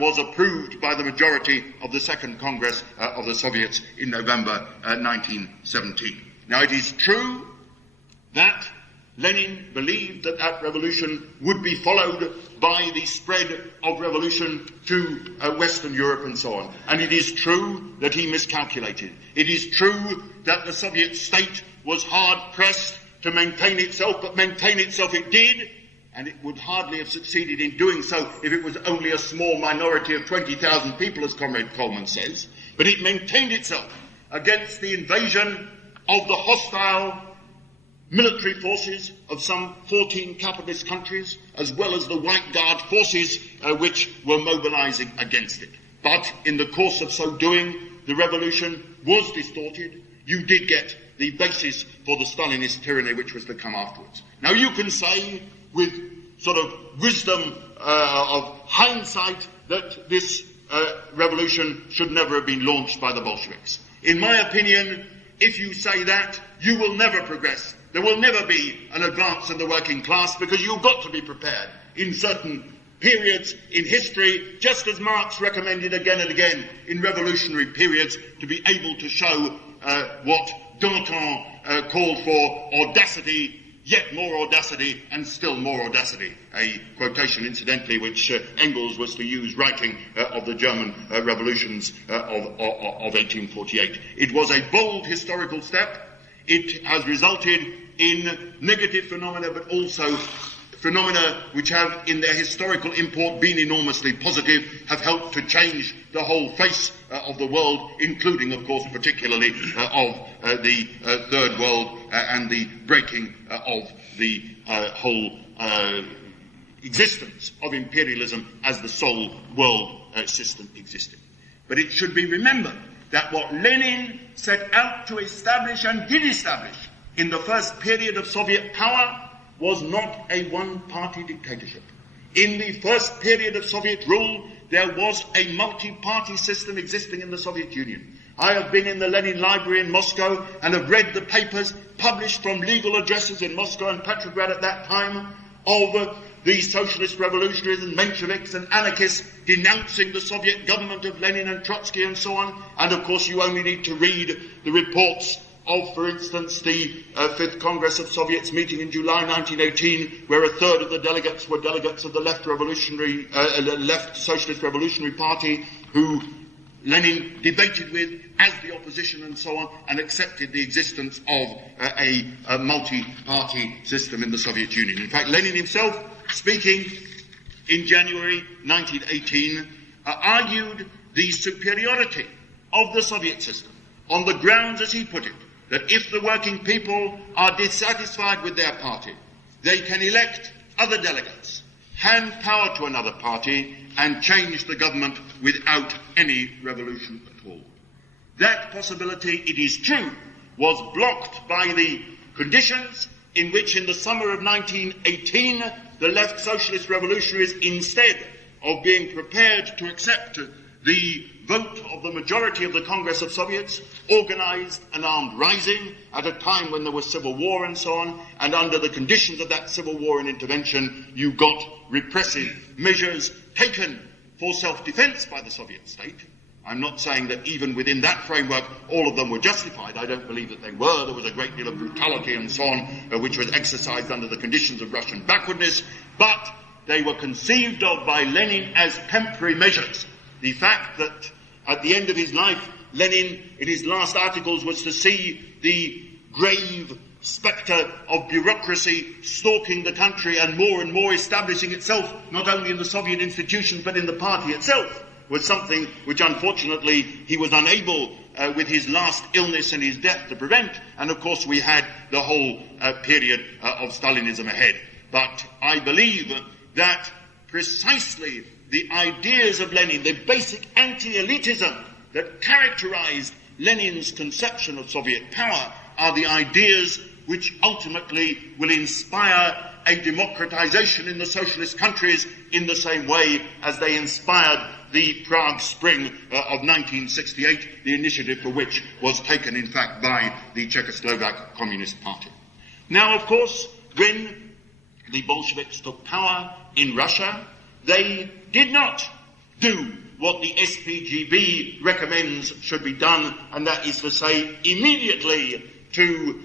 was approved by the majority of the Second Congress of the Soviets in November 1917. Now it is true that Lenin believed that that revolution would be followed by the spread of revolution to Western Europe and so on. And it is true that he miscalculated. It is true that the Soviet state was hard-pressed to maintain itself, but maintain itself it did, and it would hardly have succeeded in doing so if it was only a small minority of 20,000 people, as Comrade Coleman says. But it maintained itself against the invasion of the hostile military forces of some 14 capitalist countries, as well as the White Guard forces which were mobilizing against it. But in the course of so doing, the revolution was distorted. You did get the basis for the Stalinist tyranny which was to come afterwards. Now you can say, with sort of wisdom of hindsight, that this revolution should never have been launched by the Bolsheviks. In my opinion, if you say that, you will never progress. There will never be an advance in the working class, because you've got to be prepared in certain periods in history, just as Marx recommended again and again in revolutionary periods, to be able to show what Danton called for: audacity, yet more audacity, and still more audacity. A quotation, incidentally, which Engels was to use writing of the German revolutions of 1848. It was a bold historical step. It has resulted in negative phenomena, but also phenomena which have, in their historical import, been enormously positive, have helped to change the whole face of the world, including, of course, particularly of the Third World and the breaking of the whole existence of imperialism as the sole world system existed. But it should be remembered that what Lenin set out to establish and did establish in the first period of Soviet power was not a one-party dictatorship. in the first period of Soviet rule, there was a multi-party system existing in the Soviet Union. I have been in the Lenin Library in Moscow and have read the papers published from legal addresses in Moscow and Petrograd at that time of the socialist revolutionaries and Mensheviks and anarchists denouncing the Soviet government of Lenin and Trotsky and so on. And of course you only need to read the reports of, for instance, the Fifth Congress of Soviets meeting in July 1918, where a third of the delegates were delegates of the left Socialist Revolutionary Party, who Lenin debated with as the opposition and so on, and accepted the existence of a multi-party system in the Soviet Union. In fact, Lenin himself, speaking in January 1918, argued the superiority of the Soviet system on the grounds, as he put it, that if the working people are dissatisfied with their party, they can elect other delegates, hand power to another party, and change the government without any revolution at all. That possibility, it is true, was blocked by the conditions in which in the summer of 1918 the left socialist revolutionaries, instead of being prepared to accept the vote of the majority of the Congress of Soviets, organized an armed rising at a time when there was civil war and so on, and under the conditions of that civil war and intervention, you got repressive measures taken for self-defense by the Soviet state. I'm not saying that even within that framework all of them were justified. I don't believe that they were. There was a great deal of brutality and so on, which was exercised under the conditions of Russian backwardness, but they were conceived of by Lenin as temporary measures. The fact that at the end of his life, Lenin, in his last articles, was to see the grave spectre of bureaucracy stalking the country and more establishing itself, not only in the Soviet institutions, but in the party itself, was something which unfortunately he was unable, with his last illness and his death, to prevent. And of course we had the whole period of Stalinism ahead. But I believe that precisely the ideas of Lenin, the basic anti-elitism that characterized Lenin's conception of Soviet power, are the ideas which ultimately will inspire a democratization in the socialist countries in the same way as they inspired the Prague Spring of 1968, the initiative for which was taken, in fact, by the Czechoslovak Communist Party. Now, of course, when the Bolsheviks took power in Russia, they did not do what the SPGB recommends should be done, and that is to say, immediately to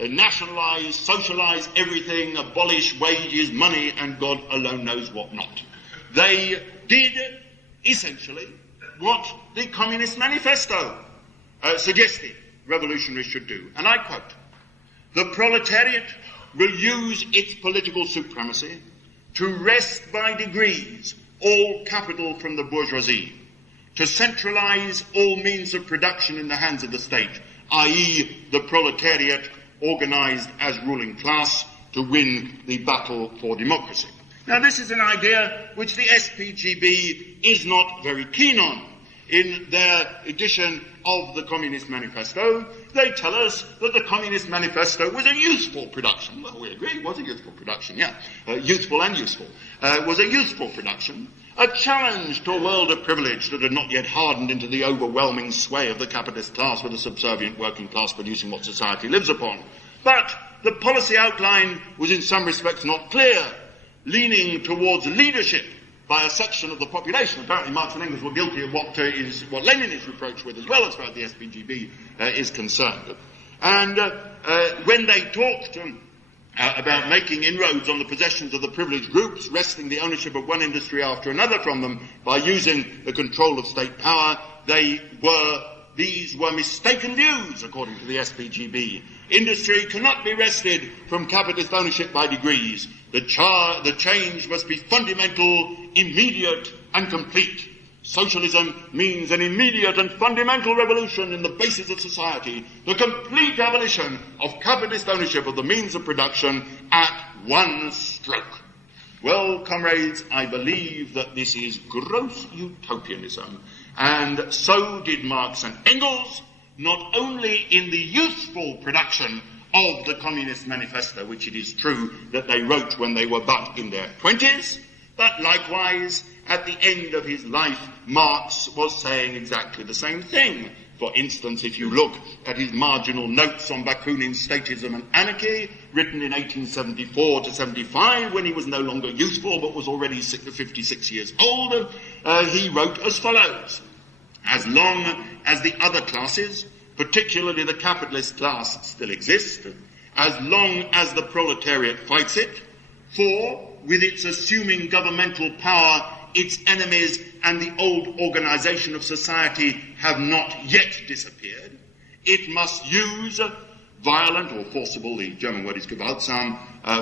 nationalize, socialize everything, abolish wages, money, and God alone knows what not. They did essentially what the Communist Manifesto suggested revolutionaries should do. And I quote, "The proletariat will use its political supremacy to wrest by degrees all capital from the bourgeoisie, to centralize all means of production in the hands of the state, i.e. the proletariat organized as ruling class to win the battle for democracy." Now this is an idea which the SPGB is not very keen on. In their edition of the Communist Manifesto, they tell us that the Communist Manifesto was a useful production. Well, we agree, it was a useful production, yeah. Youthful and useful. Was a useful production, a challenge to a world of privilege that had not yet hardened into the overwhelming sway of the capitalist class with a subservient working class producing what society lives upon. But the policy outline was in some respects not clear, leaning towards leadership by a section of the population. Apparently Marx and Engels were guilty of what Lenin is reproached with as well, as far as the SPGB is concerned. And when they talked about making inroads on the possessions of the privileged groups, wresting the ownership of one industry after another from them by using the control of state power, these were mistaken views, according to the SPGB. Industry cannot be wrested from capitalist ownership by degrees. The change must be fundamental, immediate, and complete. Socialism means an immediate and fundamental revolution in the basis of society, the complete abolition of capitalist ownership of the means of production at one stroke. Well, comrades, I believe that this is gross utopianism, and so did Marx and Engels, not only in the youthful production of the Communist Manifesto, which it is true that they wrote when they were but in their 20s, But likewise, at the end of his life, Marx was saying exactly the same thing. For instance, if you look at his marginal notes on Bakunin's Statism and Anarchy, written in 1874 to 75, when he was no longer useful but was already 56 years old, he wrote as follows: as long as the other classes, particularly the capitalist class, still exist, as long as the proletariat fights it, for, with its assuming governmental power, its enemies and the old organization of society have not yet disappeared, it must use violent or forcible, the German word is gewaltsam,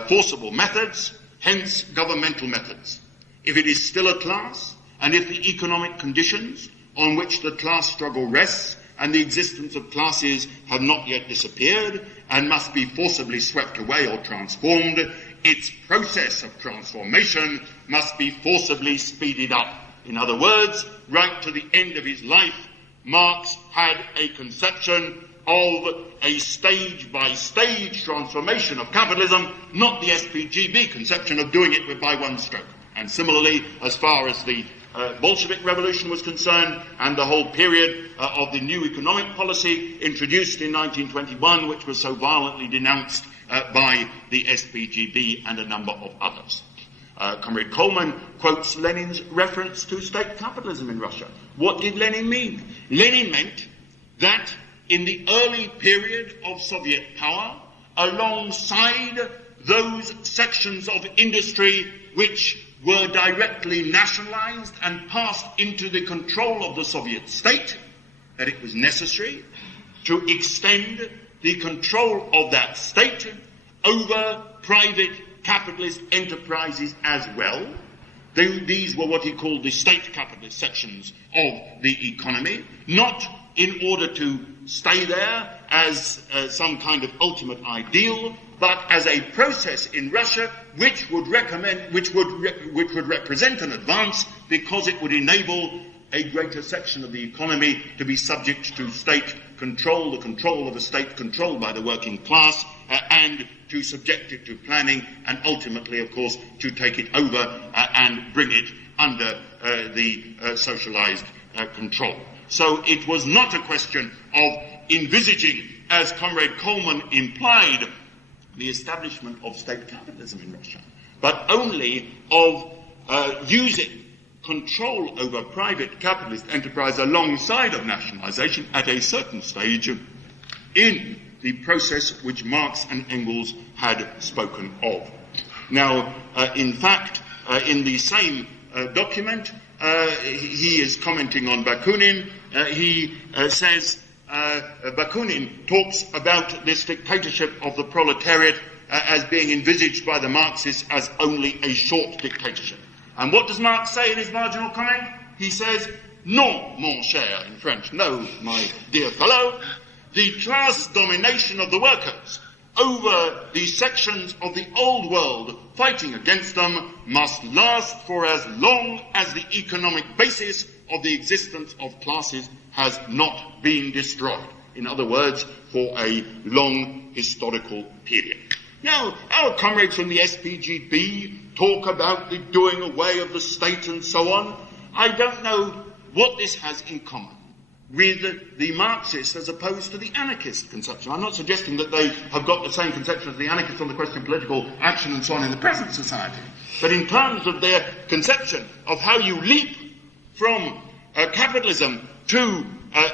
forcible methods, hence governmental methods. If it is still a class, and if the economic conditions on which the class struggle rests and the existence of classes have not yet disappeared and must be forcibly swept away or transformed, its process of transformation must be forcibly speeded up. In other words, right to the end of his life, Marx had a conception of a stage-by-stage transformation of capitalism, not the SPGB conception of doing it by one stroke. And similarly, as far as the Bolshevik Revolution was concerned, and the whole period of the new economic policy introduced in 1921, which was so violently denounced by the SPGB and a number of others. Comrade Coleman quotes Lenin's reference to state capitalism in Russia. What did Lenin mean? Lenin meant that in the early period of Soviet power, alongside those sections of industry which were directly nationalized and passed into the control of the Soviet state, that it was necessary to extend the control of that state over private capitalist enterprises as well. These were what he called the state capitalist sections of the economy, not in order to stay there as some kind of ultimate ideal, but as a process in Russia which would represent an advance because it would enable a greater section of the economy to be subject to state control, the control of a state controlled by the working class, and to subject it to planning, and ultimately, of course, to take it over and bring it under the socialized control. So it was not a question of envisaging, as Comrade Coleman implied, the establishment of state capitalism in Russia, but only of using control over private capitalist enterprise alongside of nationalization at a certain stage in the process which Marx and Engels had spoken of. Now, in fact, in the same document, he is commenting on Bakunin. He says, Bakunin talks about this dictatorship of the proletariat as being envisaged by the Marxists as only a short dictatorship. And what does Marx say in his marginal comment? He says, non, mon cher, in French, no, my dear fellow, the class domination of the workers over the sections of the old world fighting against them must last for as long as the economic basis of the existence of classes has not been destroyed. In other words, for a long historical period. Now, our comrades from the SPGB talk about the doing away of the state and so on. I don't know what this has in common with the Marxists as opposed to the anarchist conception. I'm not suggesting that they have got the same conception as the anarchists on the question of political action and so on in the present society. But in terms of their conception of how you leap from capitalism to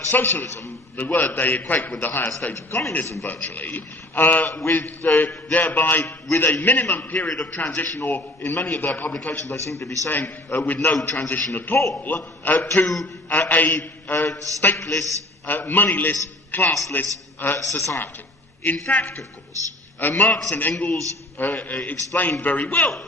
socialism, the word they equate with the higher stage of communism virtually, thereby with a minimum period of transition, or in many of their publications they seem to be saying with no transition at all, to a stateless, moneyless, classless society. In fact, of course, Marx and Engels explained very well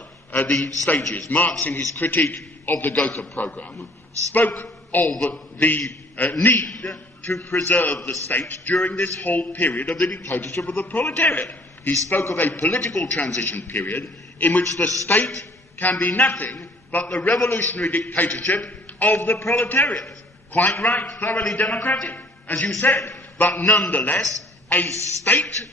the stages. Marx, in his critique of the Gotha program, spoke of the need to preserve the state during this whole period of the dictatorship of the proletariat. He spoke of a political transition period in which the state can be nothing but the revolutionary dictatorship of the proletariat. Quite right, thoroughly democratic, as you said, but nonetheless a state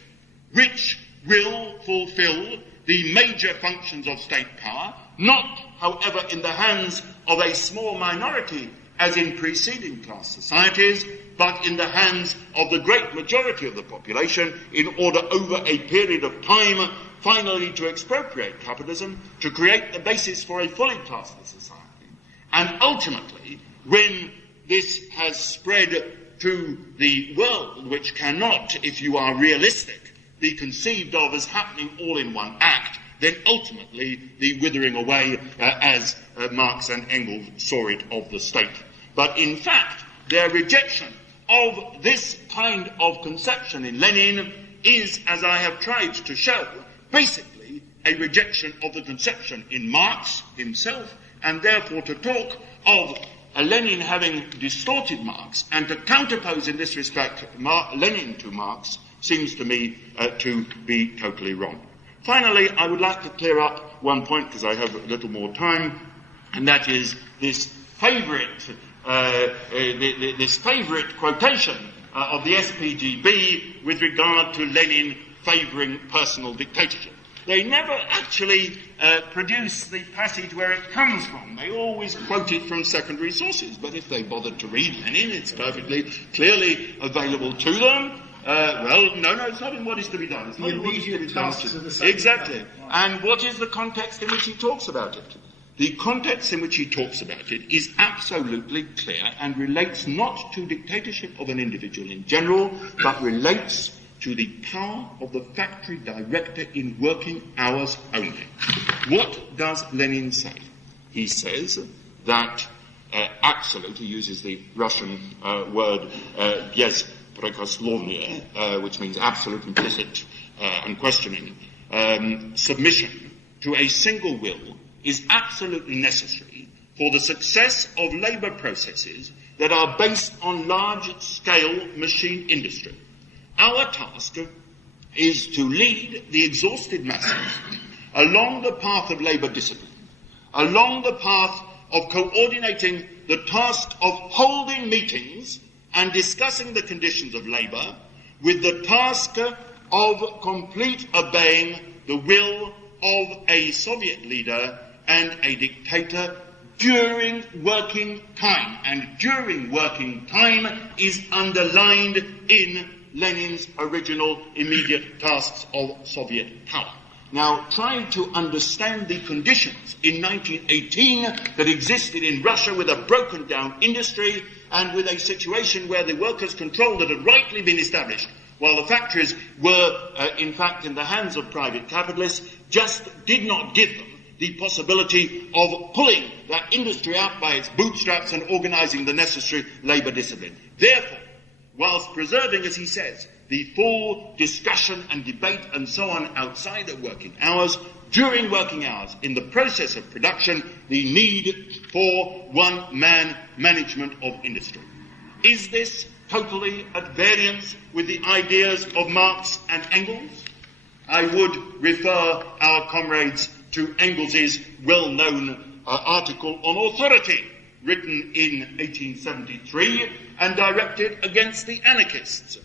which will fulfill the major functions of state power, not, however, in the hands of a small minority as in preceding class societies, but in the hands of the great majority of the population in order over a period of time finally to expropriate capitalism, to create the basis for a fully classless society. And ultimately, when this has spread to the world, which cannot, if you are realistic, be conceived of as happening all in one act, then ultimately the withering away, as Marx and Engels saw it, of the state. But in fact, their rejection of this kind of conception in Lenin is, as I have tried to show, basically a rejection of the conception in Marx himself, and therefore to talk of Lenin having distorted Marx and to counterpose in this respect Lenin to Marx seems to me to be totally wrong. Finally, I would like to clear up one point because I have a little more time, and that is this favourite quotation of the SPGB with regard to Lenin favouring personal dictatorship. They never actually produce the passage where it comes from. They always quote it from secondary sources. But if they bothered to read Lenin, it's perfectly clearly available to them. No, it's not in What Is to Be Done. It's not in What Is to Be Done. Exactly. And what is the context in which he talks about it? The context in which he talks about it is absolutely clear and relates not to dictatorship of an individual in general, but relates to the power of the factory director in working hours only. What does Lenin say? He says that absolute, he uses the Russian word bezprekoslovnie, which means absolute, implicit, unquestioning, submission to a single will is absolutely necessary for the success of labour processes that are based on large-scale machine industry. Our task is to lead the exhausted masses along the path of labour discipline, along the path of coordinating the task of holding meetings and discussing the conditions of labour with the task of complete obeying the will of a Soviet leader and a dictator during working time. And during working time is underlined in Lenin's original immediate tasks of Soviet power. Now, trying to understand the conditions in 1918 that existed in Russia with a broken down industry and with a situation where the workers' control that had rightly been established while the factories were, in fact, in the hands of private capitalists, just did not give them the possibility of pulling that industry out by its bootstraps and organising the necessary labour discipline. Therefore, whilst preserving, as he says, the full discussion and debate and so on outside of working hours, during working hours, in the process of production, the need for one-man management of industry. Is this totally at variance with the ideas of Marx and Engels? I would refer our comrades to Engels's well-known article on authority, written in 1873 and directed against the anarchists.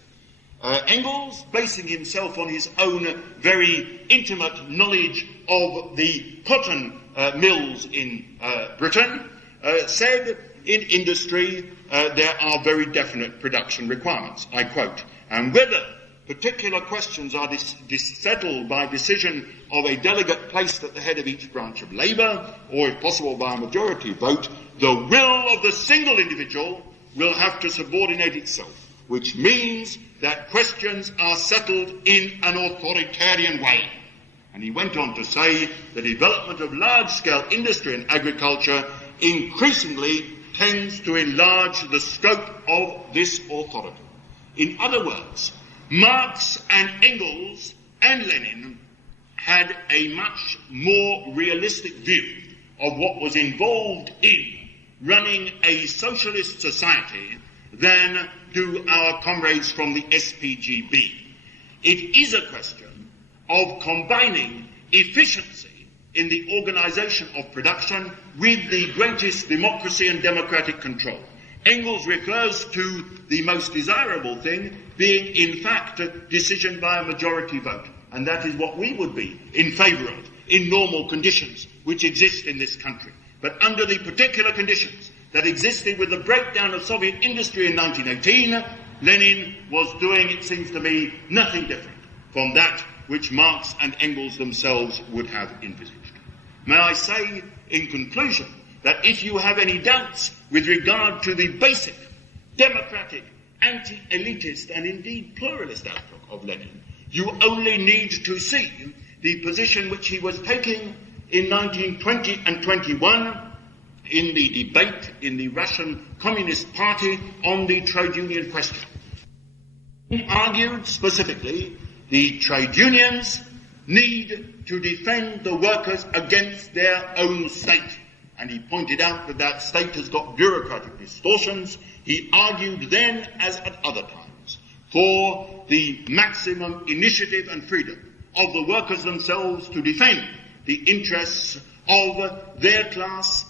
Engels, basing himself on his own very intimate knowledge of the cotton mills in Britain, said, in industry there are very definite production requirements. I quote, and whether particular questions are settled by decision of a delegate placed at the head of each branch of labour, or if possible by a majority vote, the will of the single individual will have to subordinate itself, which means that questions are settled in an authoritarian way. And he went on to say the development of large-scale industry and agriculture increasingly tends to enlarge the scope of this authority. In other words, Marx and Engels and Lenin had a much more realistic view of what was involved in running a socialist society than do our comrades from the SPGB. It is a question of combining efficiency in the organisation of production with the greatest democracy and democratic control. Engels refers to the most desirable thing being, in fact, a decision by a majority vote. and that is what we would be in favour of in normal conditions which exist in this country. But under the particular conditions that existed with the breakdown of Soviet industry in 1918, Lenin was doing, it seems to me, nothing different from that which Marx and Engels themselves would have envisaged. May I say, in conclusion, that if you have any doubts with regard to the basic democratic, anti-elitist and indeed pluralist outlook of Lenin, you only need to see the position which he was taking in 1920 and 21 in the debate in the Russian Communist Party on the trade union question. He argued specifically the trade unions need to defend the workers against their own state. And he pointed out that that state has got bureaucratic distortions. He argued then, as at other times, for the maximum initiative and freedom of the workers themselves to defend the interests of their class,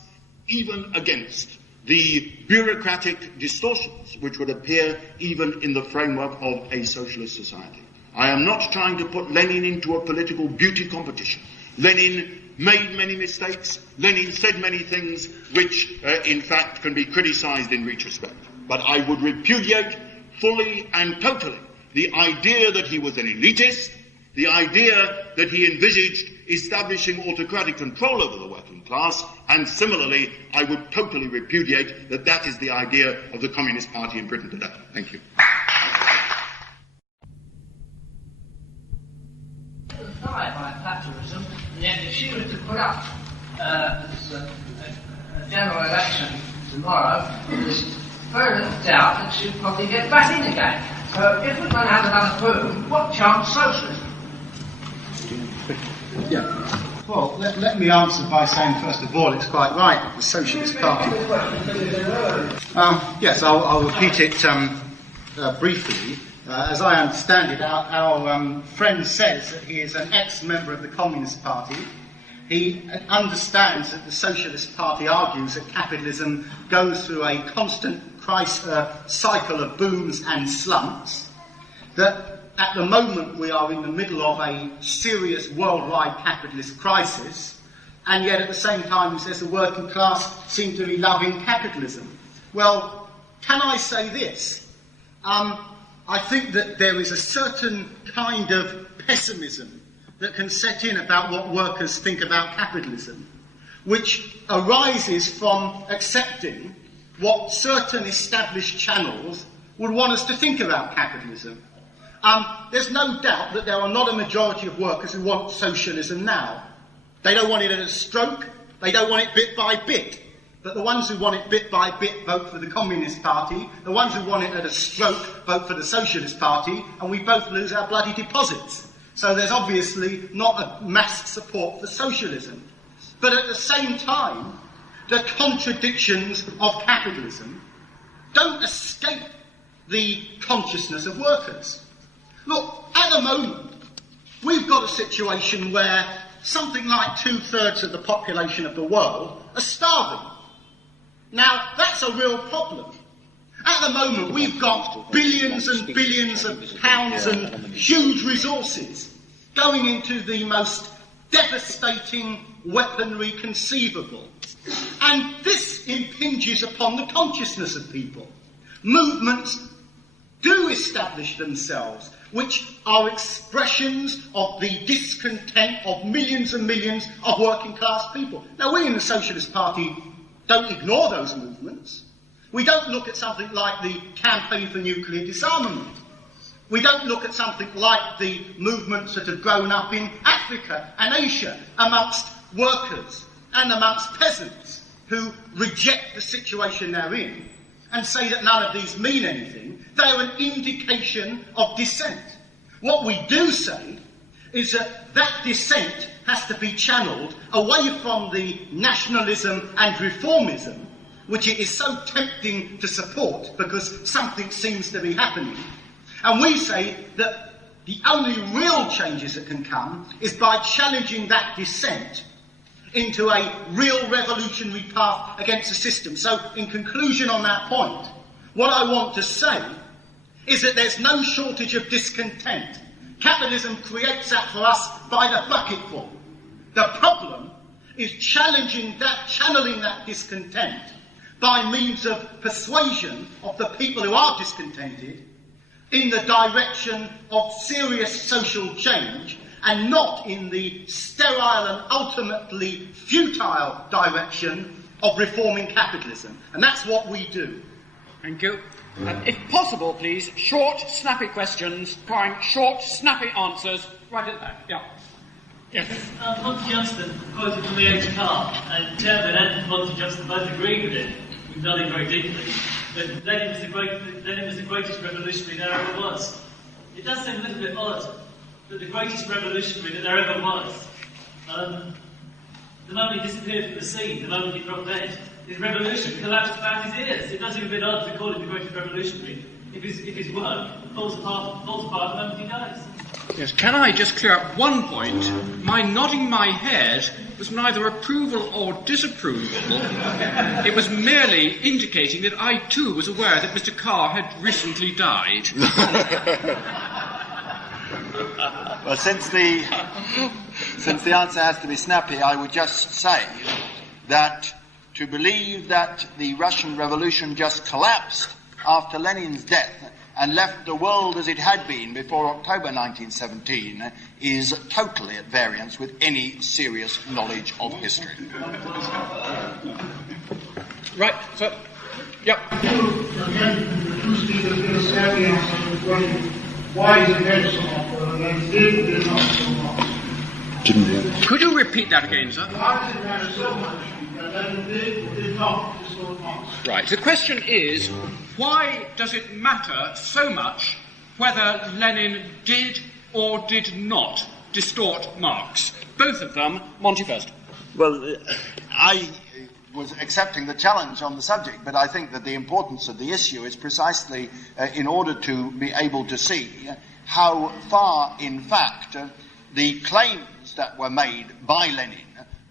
even against the bureaucratic distortions which would appear even in the framework of a socialist society. I am not trying to put Lenin into a political beauty competition. Lenin made many mistakes. Lenin said many things which, in fact, can be criticized in retrospect. But I would repudiate fully and totally the idea that he was an elitist, the idea that he envisaged establishing autocratic control over the working class, and similarly, I would totally repudiate that that is the idea of the Communist Party in Britain today. Thank you. By platonism, and yet if she was to put up this general election tomorrow, there's very little doubt that she'll probably get back in again. So if we're going to have another boom, what chance socialism? Yeah. Well, let me answer by saying, first of all, it's quite right that the Socialist Party... yes, I'll repeat it briefly. As I understand it, our friend says that he is an ex-member of the Communist Party. He understands that the Socialist Party argues that capitalism goes through a constant cycle of booms and slumps, that at the moment we are in the middle of a serious worldwide capitalist crisis, and yet at the same time he says the working class seem to be loving capitalism. Well, can I say this? I think that there is a certain kind of pessimism that can set in about what workers think about capitalism, which arises from accepting what certain established channels would want us to think about capitalism. There's no doubt that there are not a majority of workers who want socialism now. They don't want it at a stroke, they don't want it bit by bit. But the ones who want it bit by bit vote for the Communist Party, the ones who want it at a stroke vote for the Socialist Party, and we both lose our bloody deposits. So there's obviously not a mass support for socialism. But at the same time, the contradictions of capitalism don't escape the consciousness of workers. Look, at the moment, we've got a situation where something like 2/3 of the population of the world are starving. Now, that's a real problem. At the moment, we've got billions and billions of pounds and huge resources going into the most devastating weaponry conceivable. And this impinges upon the consciousness of people. Movements do establish themselves, which are expressions of the discontent of millions and millions of working class people. Now, we in the Socialist Party don't ignore those movements. We don't look at something like the campaign for nuclear disarmament. We don't look at something like the movements that have grown up in Africa and Asia amongst workers and amongst peasants who reject the situation they're in and say that none of these mean anything. They're an indication of dissent. What we do say is that that dissent has to be channeled away from the nationalism and reformism, which it is so tempting to support because something seems to be happening. And we say that the only real changes that can come is by challenging that dissent into a real revolutionary path against the system. So, in conclusion on that point, what I want to say is that there's no shortage of discontent. Capitalism creates that for us by the bucketful. The problem is channeling that discontent by means of persuasion of the people who are discontented in the direction of serious social change and not in the sterile and ultimately futile direction of reforming capitalism. And that's what we do. Thank you. If possible, please, short, snappy questions, requiring short, snappy answers. Right at the back. Yeah. Yes. Monty Johnston quoted from the H. Carr, and Chairman and Monty Johnston both agreed with it. We've done it very deeply. But Lenin was the greatest revolutionary there ever was. It does seem a little bit odd that the greatest revolutionary that there ever was, the moment he disappeared from the scene, the moment he dropped dead, his revolution collapsed about his ears. It does seem a bit odd to call him the greatest revolutionary if his work falls apart the moment he dies. Yes, can I just clear up one point? My nodding my head was neither approval or disapproval. It was merely indicating that I too was aware that Mr. Carr had recently died. Well, since the answer has to be snappy, I would just say that to believe that the Russian Revolution just collapsed after Lenin's death and left the world as it had been before October 1917 is totally at variance with any serious knowledge of history. Right, so, yep. Why is it very so often and did not so much? Could you repeat that again, sir? Why does it matter so much and then did not so much? Right, the question is, why does it matter so much whether Lenin did or did not distort Marx? Both of them, Monty first. Well, I was accepting the challenge on the subject, but I think that the importance of the issue is precisely in order to be able to see how far, in fact, the claims that were made by Lenin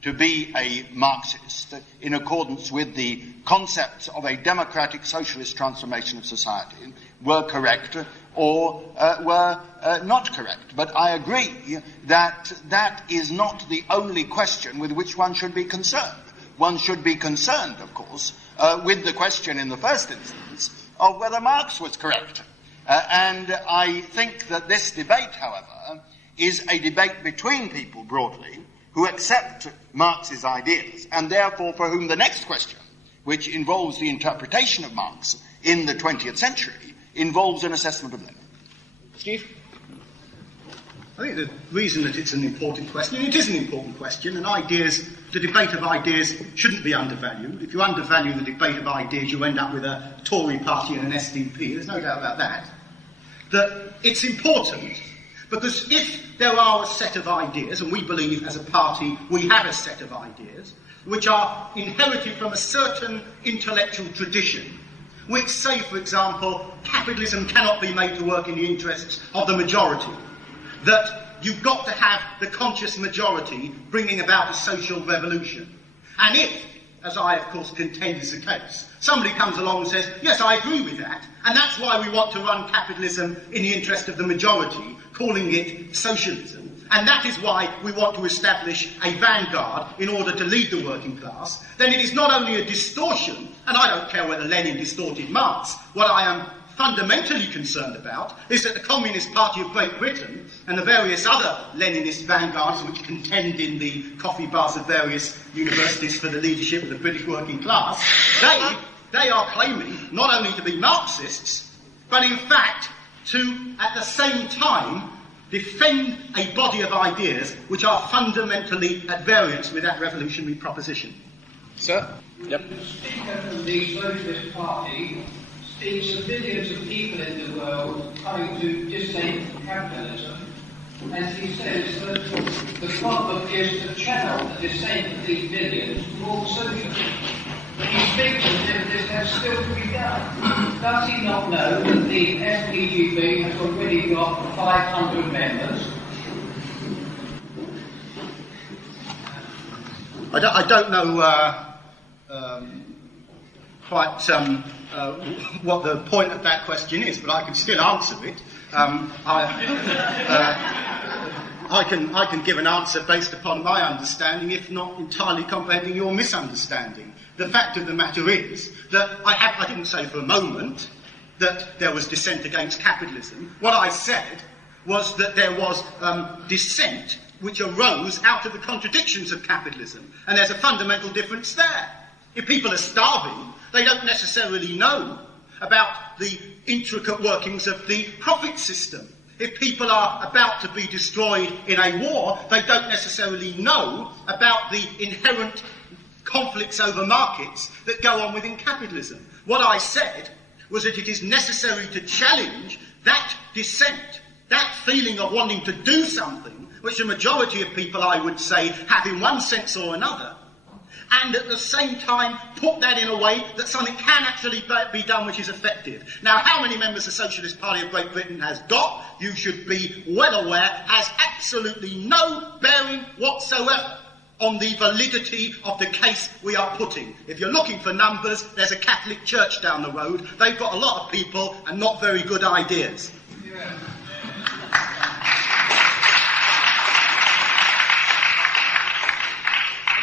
to be a Marxist in accordance with the concepts of a democratic socialist transformation of society were correct or were not correct. But I agree that that is not the only question with which one should be concerned. One should be concerned, of course, with the question in the first instance of whether Marx was correct. And I think that this debate, however, is a debate between people broadly who accept Marx's ideas and therefore for whom the next question, which involves the interpretation of Marx in the 20th century, involves an assessment of Lenin. Steve? I think the reason that it's an important question, it is an important question, and the debate of ideas shouldn't be undervalued. If you undervalue the debate of ideas, you end up with a Tory party and an SDP, there's no doubt about that. That it's important because if there are a set of ideas, and we believe as a party we have a set of ideas, which are inherited from a certain intellectual tradition, which say, for example, capitalism cannot be made to work in the interests of the majority, that you've got to have the conscious majority bringing about a social revolution. And if, as I of course contend is the case, somebody comes along and says, yes, I agree with that, and that's why we want to run capitalism in the interest of the majority, calling it socialism, and that is why we want to establish a vanguard in order to lead the working class, then it is not only a distortion, and I don't care whether Lenin distorted Marx. What I am fundamentally concerned about is that the Communist Party of Great Britain and the various other Leninist vanguards which contend in the coffee bars of various universities for the leadership of the British working class, they are claiming not only to be Marxists, but in fact to, at the same time, defend a body of ideas which are fundamentally at variance with that revolutionary proposition. Sir? Yep. The speaker of the Socialist Party speaks of millions of people in the world coming to dissent from capitalism, and he says that the problem is to channel the dissent of these millions towards socialism. He speaks as if this has still to be done. Does he not know that the SPGB has already got 500 members? I don't know quite what the point of that question is, but I can still answer it. I can give an answer based upon my understanding, if not entirely comprehending your misunderstanding. The fact of the matter is that I didn't say for a moment that there was dissent against capitalism. What I said was that there was dissent which arose out of the contradictions of capitalism, and there's a fundamental difference there. If people are starving, they don't necessarily know about the intricate workings of the profit system. If people are about to be destroyed in a war, they don't necessarily know about the inherent conflicts over markets that go on within capitalism. What I said was that it is necessary to challenge that dissent, that feeling of wanting to do something, which the majority of people, I would say, have in one sense or another, and at the same time put that in a way that something can actually be done which is effective. Now, how many members the Socialist Party of Great Britain has got, you should be well aware, has absolutely no bearing whatsoever on the validity of the case we are putting. If you're looking for numbers, there's a Catholic church down the road. They've got a lot of people and not very good ideas.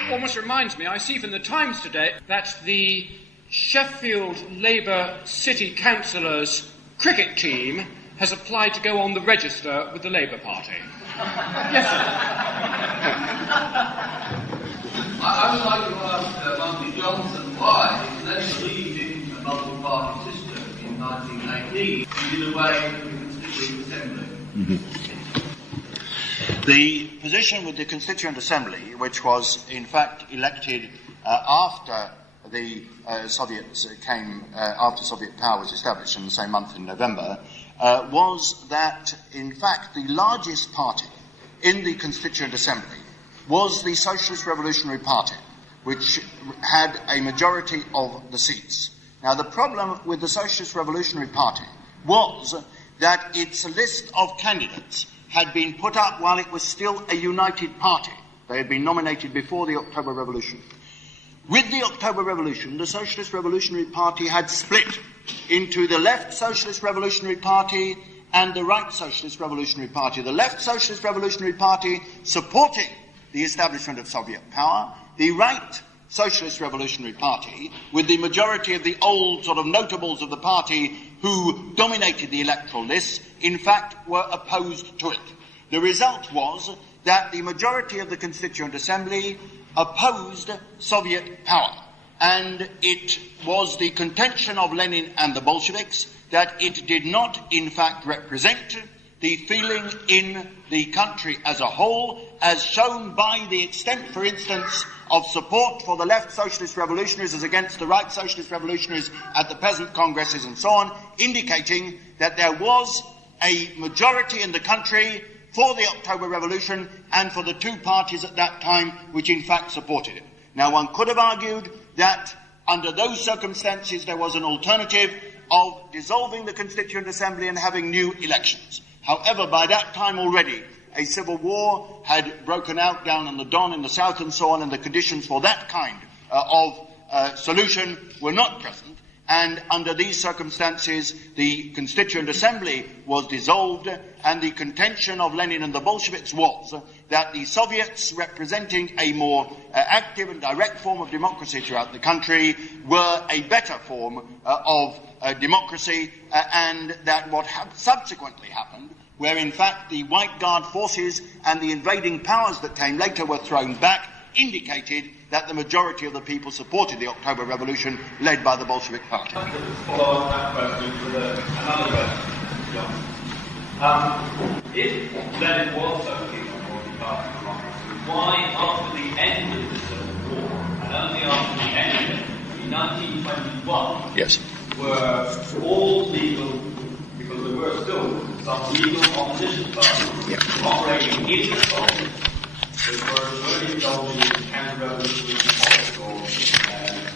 It almost reminds me, I see from the Times today that the Sheffield Labour City Councillors cricket team has applied to go on the register with the Labour Party. Yes, sir. I would like to ask Monty Johnson why, if they believed in a multi-party system in 1918, he did away with the Constituent Assembly. Mm-hmm. The position with the Constituent Assembly, which was in fact elected after the Soviets came, after Soviet power was established in the same month in November, was that in fact the largest party in the Constituent Assembly was the Socialist Revolutionary Party, which had a majority of the seats. Now, the problem with the Socialist Revolutionary Party was that its list of candidates had been put up while it was still a united party. They had been nominated before the October Revolution. With the October Revolution, the Socialist Revolutionary Party had split into the Left Socialist Revolutionary Party and the Right Socialist Revolutionary Party. The Left Socialist Revolutionary Party supporting the establishment of Soviet power, the Right Socialist Revolutionary Party, with the majority of the old sort of notables of the party who dominated the electoral lists, in fact were opposed to it. The result was that the majority of the Constituent Assembly opposed Soviet power, and it was the contention of Lenin and the Bolsheviks that it did not in fact represent the feeling in the country as a whole, as shown by the extent, for instance, of support for the Left Socialist Revolutionaries as against the Right Socialist Revolutionaries at the peasant congresses and so on, indicating that there was a majority in the country for the October Revolution and for the two parties at that time which in fact supported it. Now, one could have argued that under those circumstances there was an alternative of dissolving the Constituent Assembly and having new elections. However, by that time already, a civil war had broken out down on the Don in the south and so on, and the conditions for that kind of solution were not present. And under these circumstances, the Constituent Assembly was dissolved, and the contention of Lenin and the Bolsheviks was that the Soviets, representing a more active and direct form of democracy throughout the country, were a better form of democracy, and that what subsequently happened, where in fact the White Guard forces and the invading powers that came later were thrown back, indicated that the majority of the people supported the October Revolution led by the Bolshevik Party. I'd like to follow on that question with another question. If Lenin was so keen on multi-party democracy, why after the end of the Civil War, and only after the end of it, in 1921, yes, were all legal, because there were still some legal opposition parties operating in the Soviet, that were really indulging in counter-revolutionary politics or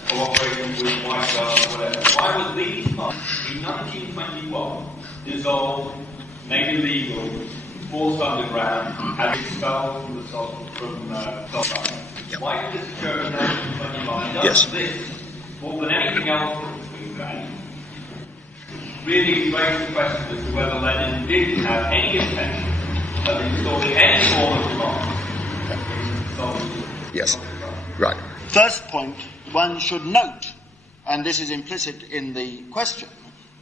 cooperating with White Guard or whatever. Why was these parties in 1921 dissolved, made illegal, forced underground, and expelled from the Soviet? Why did this occur in 1921? Does this, more than anything else that was being done, really raise the question as to whether Lenin did have any intention of installing any form of democracy in Soviet Union. Yes. Right. First point, one should note, and this is implicit in the question,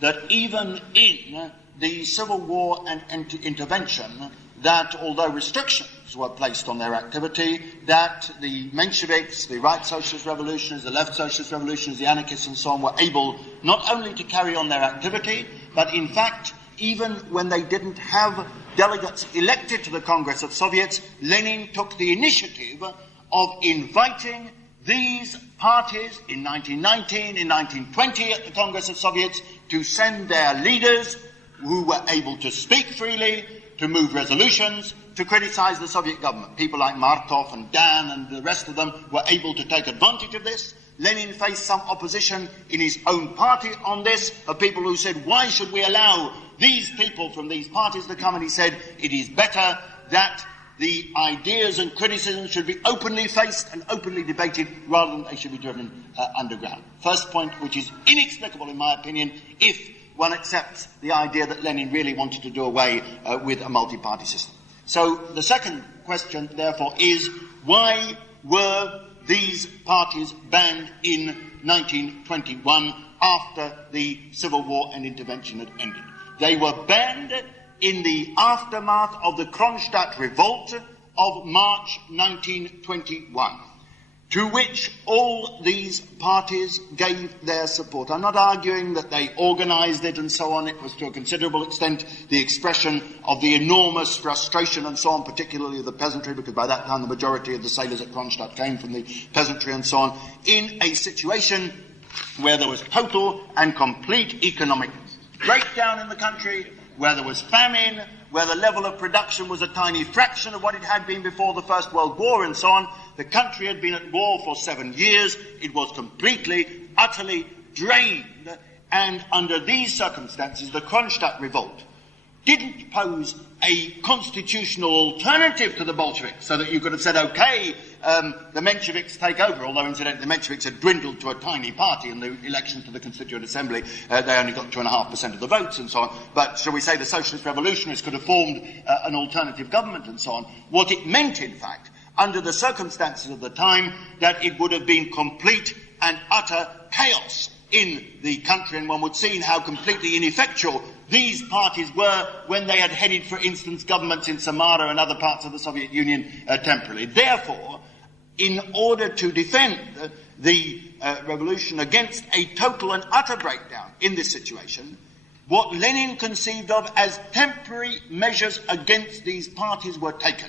that even in the Civil War and intervention, that although restrictions were placed on their activity, that the Mensheviks, the right socialist revolutionaries, the left socialist revolutionaries, the anarchists and so on were able not only to carry on their activity, but in fact, even when they didn't have delegates elected to the Congress of Soviets, Lenin took the initiative of inviting these parties in 1919, in 1920 at the Congress of Soviets to send their leaders who were able to speak freely, to move resolutions, to criticize the Soviet government. People like Markov and Dan and the rest of them were able to take advantage of this. Lenin faced some opposition in his own party on this, of people who said, why should we allow these people from these parties to come? And he said, it is better that the ideas and criticisms should be openly faced and openly debated rather than they should be driven underground. First point, which is inexplicable in my opinion, if one accepts the idea that Lenin really wanted to do away with a multi-party system. So the second question, therefore, is why were these parties banned in 1921 after the Civil War and intervention had ended? They were banned in the aftermath of the Kronstadt revolt of March 1921, to which all these parties gave their support. I'm not arguing that they organised it and so on. It was to a considerable extent the expression of the enormous frustration and so on, particularly of the peasantry, because by that time the majority of the sailors at Kronstadt came from the peasantry and so on, in a situation where there was total and complete economic breakdown in the country, where there was famine, where the level of production was a tiny fraction of what it had been before the First World War and so on. The country had been at war for 7 years. It was completely, utterly drained. And under these circumstances, the Kronstadt revolt didn't pose a constitutional alternative to the Bolsheviks, so that you could have said, okay, the Mensheviks take over, although incidentally the Mensheviks had dwindled to a tiny party in the elections to the Constituent Assembly. They only got 2.5% of the votes and so on. But shall we say the Socialist Revolutionaries could have formed an alternative government and so on. What it meant, in fact, under the circumstances of the time, that it would have been complete and utter chaos in the country, and one would see how completely ineffectual these parties were when they had headed, for instance, governments in Samara and other parts of the Soviet Union temporarily. Therefore, in order to defend the revolution against a total and utter breakdown in this situation, what Lenin conceived of as temporary measures against these parties were taken.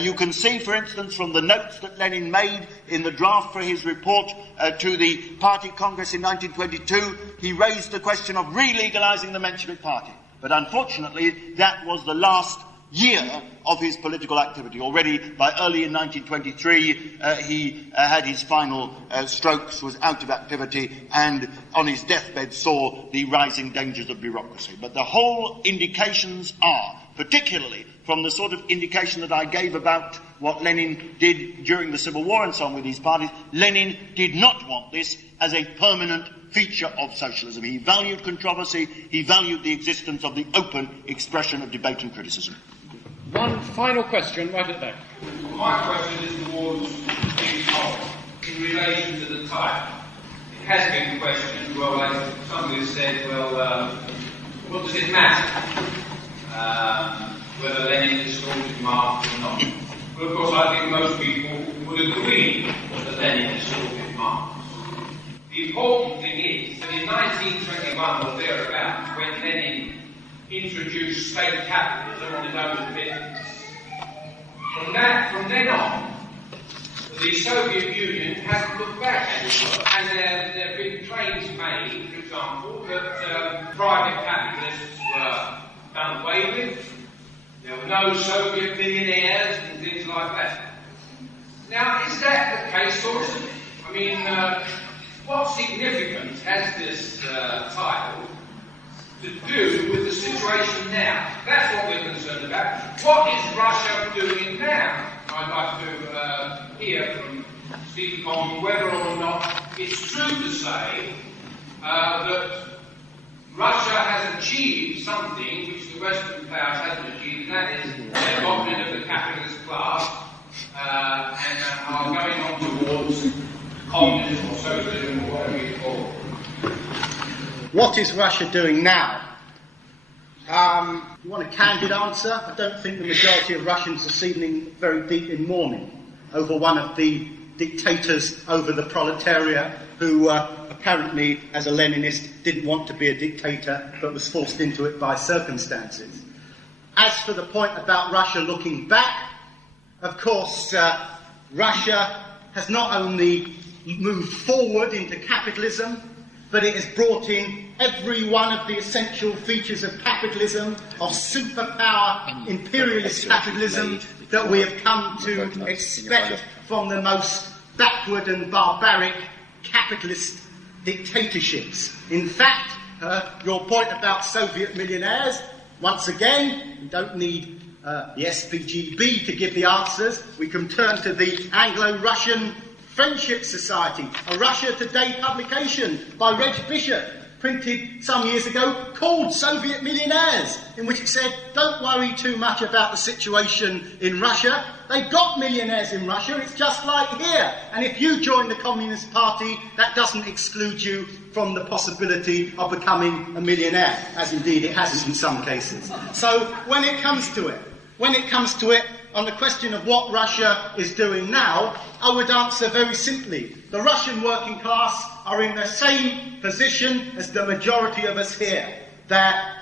You can see, for instance, from the notes that Lenin made in the draft for his report to the Party Congress in 1922, he raised the question of re-legalizing the Menshevik Party. But unfortunately, that was the last year of his political activity. Already by early in 1923, he had his final strokes, was out of activity, and on his deathbed saw the rising dangers of bureaucracy. But the whole indications are, particularly from the sort of indication that I gave about what Lenin did during the Civil War and so on with these parties, Lenin did not want this as a permanent feature of socialism. He valued controversy, he valued the existence of the open expression of debate and criticism. One final question right at the back. My question is towards Distort in relation to the type. It has been questioned, well, like somebody has said, well, what does it matter whether Lenin distorted Marx or not? Well, of course, I think most people would agree that Lenin distorted Marx. The important thing is that in 1921 or thereabouts, when Lenin introduced state capitalism on his own business, from then on, the Soviet Union hasn't looked back anymore, and there have been claims made, for example, that private capitalists were done away with. There were no Soviet millionaires and things like that. Now, is that the case, or isn't it? I mean, what significance has this title to do with the situation now? That's what we're concerned about. What is Russia doing now? I'd like to hear from Stephen Coleman whether or not it's true to say that Russia has achieved something which the Western powers haven't achieved, and that is they've got rid of the capitalist class and are going on towards communism or socialism or whatever you call it. What is Russia doing now? You want a candid answer? I don't think the majority of Russians this evening very deep in mourning over one of the dictators over the proletariat who apparently, as a Leninist, didn't want to be a dictator but was forced into it by circumstances. As for the point about Russia looking back, of course, Russia has not only moved forward into capitalism, but it has brought in every one of the essential features of capitalism, of superpower imperialist capitalism that we have come to expect from the most backward and barbaric capitalist dictatorships. In fact, your point about Soviet millionaires, once again, we don't need the SPGB to give the answers. We can turn to the Anglo-Russian Friendship Society, a Russia Today publication by Reg Bishop, printed some years ago, called Soviet Millionaires, in which it said, don't worry too much about the situation in Russia. They've got millionaires in Russia, it's just like here. And if you join the Communist Party, that doesn't exclude you from the possibility of becoming a millionaire, as indeed it hasn't in some cases. So when it comes to it, on the question of what Russia is doing now, I would answer very simply. The Russian working class are in the same position as the majority of us here. They're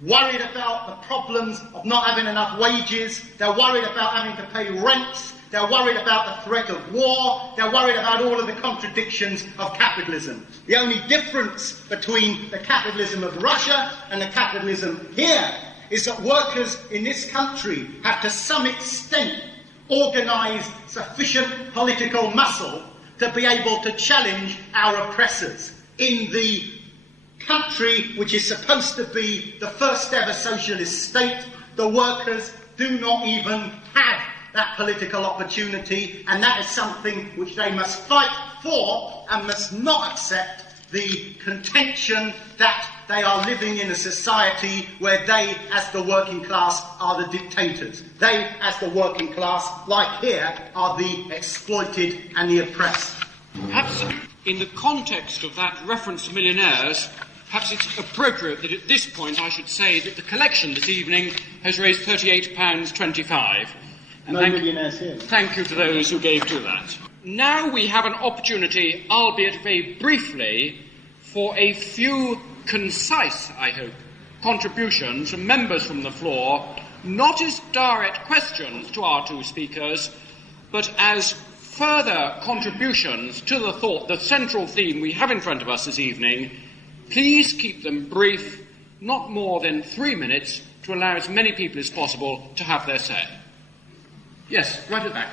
worried about the problems of not having enough wages. They're worried about having to pay rents. They're worried about the threat of war. They're worried about all of the contradictions of capitalism. The only difference between the capitalism of Russia and the capitalism here is that workers in this country have to some extent organised sufficient political muscle to be able to challenge our oppressors. In the country which is supposed to be the first ever socialist state, the workers do not even have that political opportunity, and that is something which they must fight for and must not accept the contention that they are living in a society where they, as the working class, are the dictators. They, as the working class, like here, are the exploited and the oppressed. Perhaps in the context of that reference to millionaires, perhaps it's appropriate that at this point I should say that the collection this evening has raised £38.25. And no millionaires here. Thank you to those who gave to that. Now we have an opportunity, albeit very briefly, for a few concise, I hope, contributions from members from the floor, not as direct questions to our two speakers, but as further contributions to the thought, the central theme we have in front of us this evening. Please keep them brief, not more than 3 minutes, to allow as many people as possible to have their say. Yes, right at the back.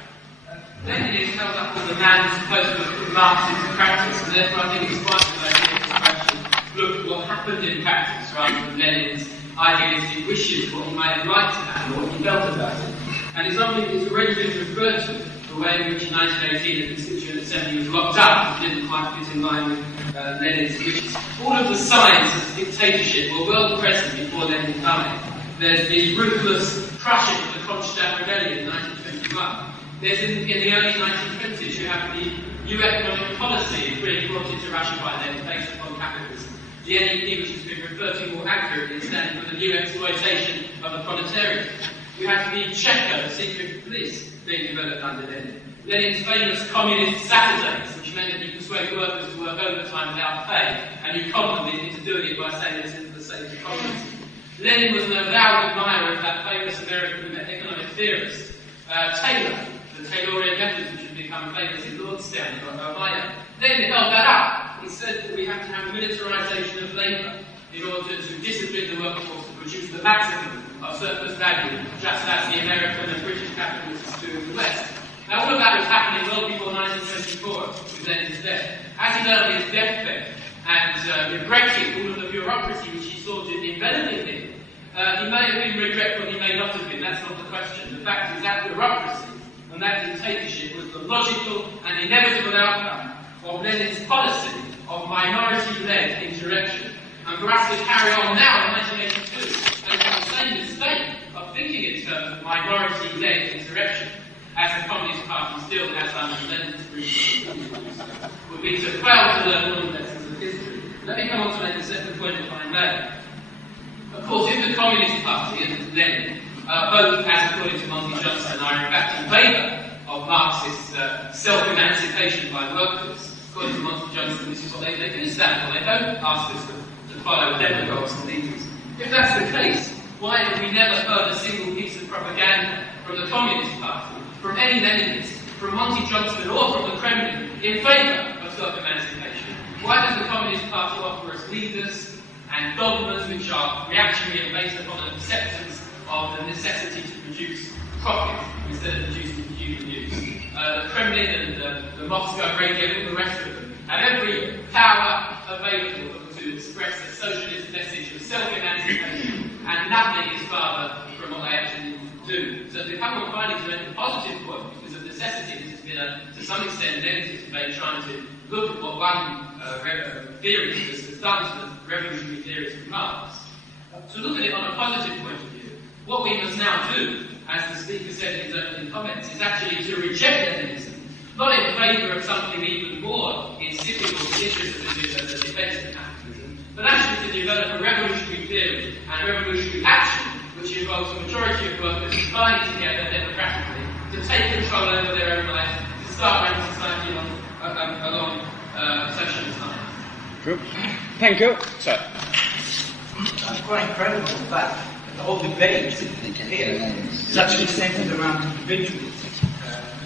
Lenin is held up as a man who's supposed to put Marx into practice, and therefore I think it's quite a good idea to question, look at what happened in practice rather than Lenin's idealistic wishes, what he might have liked to have, or what he felt about it. And it's something that's already been referred to, the way in which in 1918 the Constituent Assembly was locked up, and didn't quite fit in line with Lenin's wishes. All of the signs of dictatorship were well present before Lenin died. There's the ruthless crushing of the Kronstadt Rebellion in 1921. There's in the early 1920s, you have the new economic policy really brought into Russia by then, based upon capitalism. The NEP, which has been referred to more accurately, standing for the new exploitation of the proletariat. You have the Cheka, the secret police, being developed under Lenin. Lenin's famous communist Saturdays, which meant that you persuade workers to work overtime without pay, and you con them into doing it by saying it's for the sake of communism. Lenin was an avowed admirer of that famous American economic theorist, Taylor, the Taylorian methods which have become famous in Lordstown in Ohio. Lenin held that up. He said that we have to have militarization of labour in order to discipline the workforce to produce the maximum of surplus value, just as the American and British capitalists do in the West. Now, all of that was happening well before 1924, with Lenin's death. As he learned his deathbed and regretting all of the bureaucracy which he saw enveloping him, he may have been regretful, he may not have been, that's not the question. The fact is that bureaucracy and that dictatorship was the logical and inevitable outcome of Lenin's policy of minority-led insurrection. And for us to carry on now in 1982 and have the same mistake of thinking in terms of minority-led insurrection as the Communist Party still has under Lenin's would be to fail to learn all the lessons of history. Let me come on to make a second point if I may. Of course, if the Communist Party and Lenin, both, as according to Monty Johnson, are in fact in favour of Marxist self-emancipation by workers, according to Monty Johnson, this is what they do stand for. They don't ask us to follow demagogues and leaders. If that's the case, why have we never heard a single piece of propaganda from the Communist Party, from any Leninist, from Monty Johnson or from the Kremlin in favour of self-emancipation? Why does the Communist Party offer us leaders and dogmas which are reactionary and based upon an acceptance of the necessity to produce profit instead of producing human use? The Kremlin and the Moscow radio and the rest of them have every power available to express a socialist message of self-emancipation, and nothing is farther from what they actually do. So to come on finally to make a positive point, because of necessity, this has been to some extent negative debate trying to look at what one theorist has done to the revolutionary theories of Marx. To look at it on a positive point of view, what we must now do, as the speaker said in his opening comments, is actually to reject Leninism, not in favour of something even more insipid or vicious as a defence of capitalism, but actually to develop a revolutionary theory and revolutionary action which involves a majority of workers binding together democratically to take control over their own lives, to start running society along socialist lines. Good. Thank you. Sir. It's quite incredible, in fact, that the whole debate here is actually centered around individuals,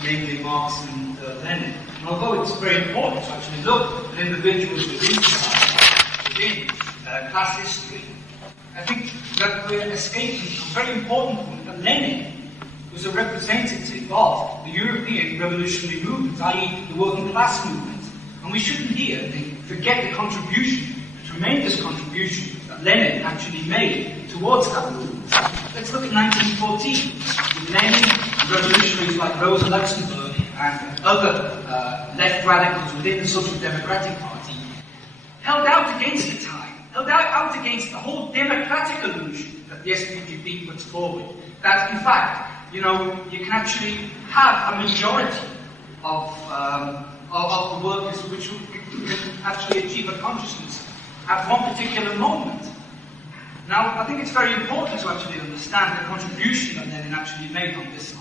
namely Marx and Lenin. And although it's very important to actually look at individuals within society, within class history, I think that we're escaping a very important point, that Lenin was a representative of the European revolutionary movement, i.e. the working class movement. And we shouldn't here forget the contribution, the tremendous contribution that Lenin actually made towards that movement. Let's look at 1914. With Lenin, revolutionaries like Rosa Luxemburg and other left radicals within the Social Democratic Party held out against the time, held out against the whole democratic illusion that the SPGP puts forward. That, in fact, you can actually have a majority of the workers which can actually achieve a consciousness at one particular moment. Now, I think it's very important to actually understand the contribution that Lenin actually made on this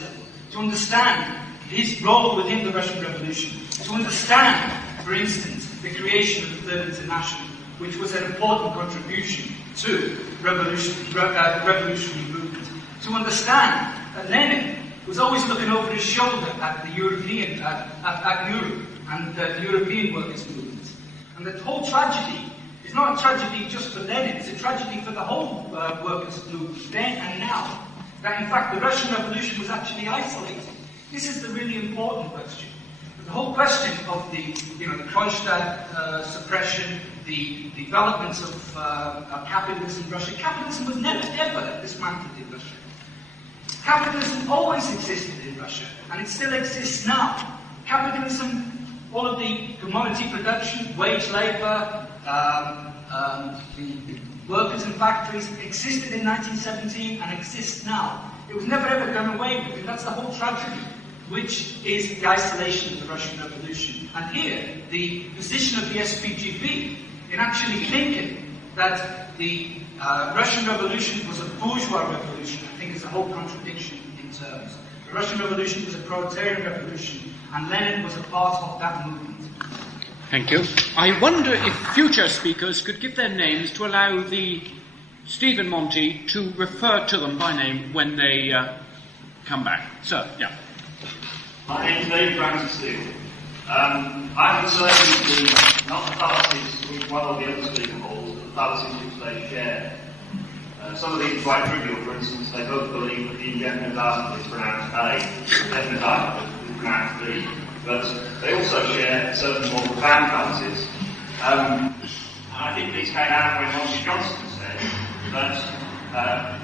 level, to understand his role within the Russian Revolution, to understand, for instance, the creation of the Third International, which was an important contribution to the revolutionary movement, to understand that Lenin was always looking over his shoulder at the European, at Europe and the European workers' movement. And the whole tragedy is not a tragedy just for Lenin, it's a tragedy for the whole workers' movement, then and now. That in fact the Russian Revolution was actually isolated. This is the really important question. The whole question of the Kronstadt suppression, the developments of capitalism in Russia. Capitalism was never ever dismantled in Russia. Capitalism always existed in Russia, and it still exists now. Capitalism, all of the commodity production, wage labour, the workers in factories existed in 1917 and exists now. It was never ever done away with, and that's the whole tragedy, which is the isolation of the Russian Revolution. And here, the position of the SPGP in actually thinking that the Russian Revolution was a bourgeois revolution, I think is a whole contradiction in terms. The Russian Revolution was a proletarian revolution, and Lenin was a part of that movement. Thank you. I wonder if future speakers could give their names to allow the Stephen Monty to refer to them by name when they come back. Sir, yeah. My name's Dave Francis Steele. I'm concerned with not the fallacies which one or the other speaker holds, but the fallacies which they share. Some of these are quite trivial. For instance, they both believe that the indefinite article is pronounced A, the definite article is pronounced B. But they also share certain more profound fallacies. And I think these came out when Monty Johnson said that,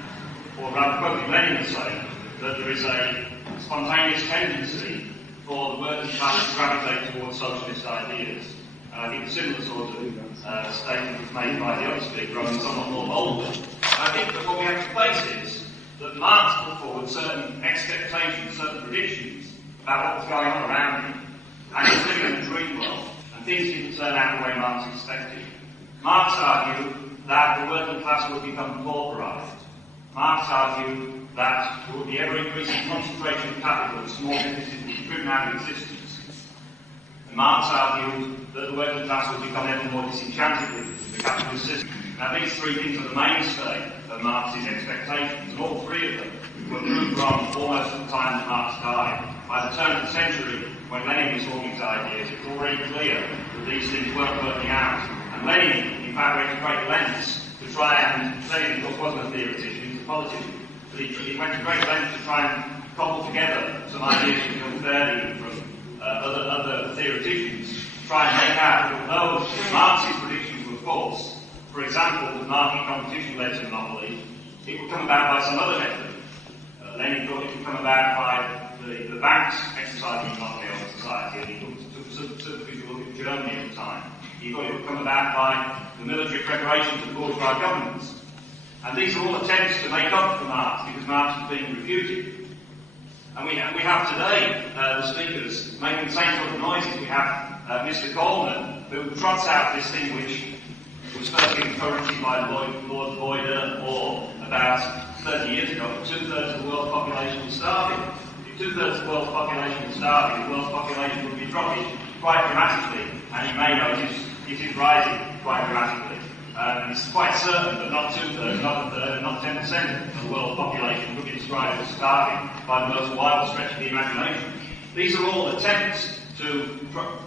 or rather quoting Lenin saying, that there is a spontaneous tendency for the working class to gravitate towards socialist ideas. And I think a similar sort of statement was made by the other speaker, only somewhat more boldly. I think that what we have to face is that Marx put forward certain expectations, certain predictions about what was going on around him, and he was living in a dream world, and things didn't turn out the way Marx expected. Marx argued that the working class would become pauperised. Marx argued that there would be ever-increasing concentration of capital and small businesses would be driven out of existence. And Marx argued that the working class would become ever more disenchanted with the capitalist system. Now, these three things are the mainstay of Marx's expectations, and all three of them were proved wrong almost at the time that Marx died. By the turn of the century, when Lenin was forming his ideas, it was already clear that these things weren't working out. And Lenin, in fact, went to great lengths to try and, Lenin, of course, wasn't a theoretician, he was a politician, but he went to great lengths to try and cobble together some ideas from Verdi and from other theoreticians, to try and make out that although Marx's predictions were false, for example, the market competition led to monopoly, it would come about by some other method. Lenin thought it would come about by the banks exercising monopoly on society, and he took specifically a look at Germany at the time. He thought it would come about by the military preparations of bourgeois governments. And these are all attempts to make up for Marx, because Marx was being refuted. And we have today the speakers making the same sort of noises. We have Mr. Coleman, who trots out this thing which was first given currency by Lord Boyd Moore about 30 years ago. 2/3 of the world's population was starving. If 2/3 of the world's population was starving, the world's population would be dropping quite dramatically, and you may notice it is rising quite dramatically. And it's quite certain that not 2/3, not 1/3, not 10% of the world's population would be described as starving by the most wild stretch of the imagination. These are all attempts to,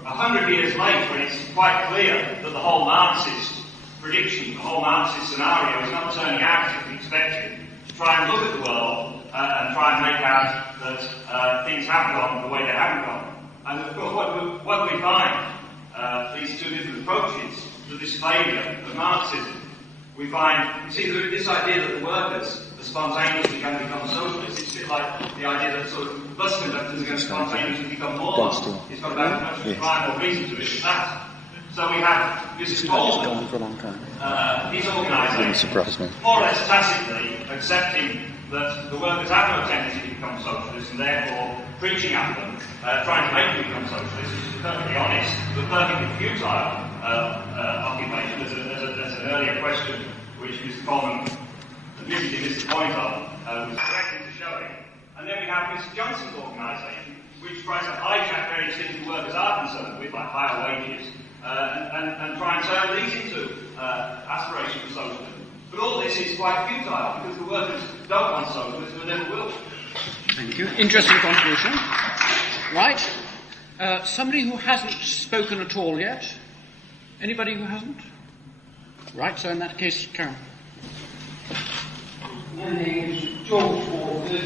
100 years later, when it's quite clear that the whole Marxist prediction, the whole Marxist scenario is not turning out as expected, to try and look at the world and try and make out that things have gone the way they haven't gone. And of course, what do we find? These two different approaches to this failure of Marxism. We find, you see, this idea that the workers are spontaneously going to become socialists, it's a bit like the idea that sort of bus conductors are going to spontaneously become morons. It's got about as much rhyme or reason to it as that. So we have this Coleman, his organisation, more or less tacitly accepting that the workers have no tendency to become socialists, and therefore preaching at them, trying to make them become socialists, which is perfectly honest, but perfectly futile occupation. There's an earlier question which Mr. Coleman admittedly missed the point of, was correct into showing. And then we have Mr. Johnson's organisation, which tries to hijack various things the workers are concerned with, like higher wages, and try and turn these into aspirations for socialism. But all this is quite futile, because the workers don't want socialism and never will. Thank you. Interesting contribution. Right. Somebody who hasn't spoken at all yet? Anybody who hasn't? Right, so in that case, Karen. My name is George Walker,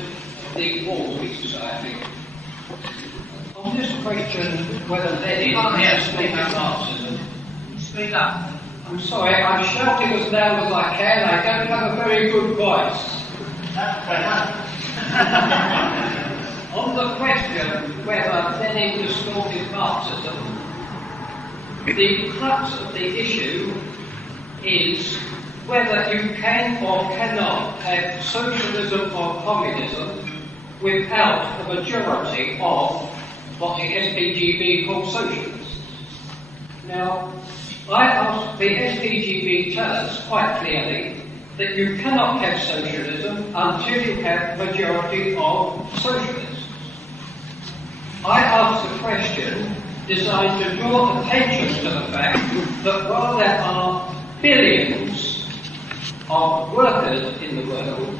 the Wall Street Society. On this question whether Lenin has taken Marxism. Speak up. I'm sorry, I'm shouting as loud as I can. I don't have a very good voice. That's better. On the question whether Lenin distorted Marxism, the crux of the issue is whether you can or cannot have socialism or communism without the majority of what the SPGB calls socialists. Now, I ask the SPGB tell us quite clearly that you cannot have socialism until you have the majority of socialists. I ask the question designed to draw attention to the fact that while there are billions of workers in the world,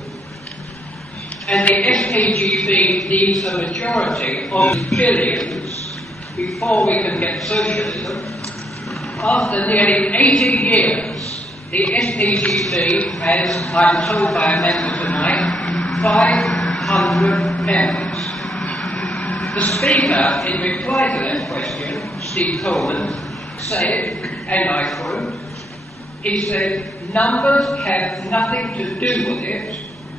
and the SPGB needs a majority of billions before we can get socialism, after nearly 80 years, the SPGB has, I'm told by a member tonight, 500 members. The speaker, in reply to that question, Steve Coleman, said, and I quote, he said, numbers have nothing to do with it.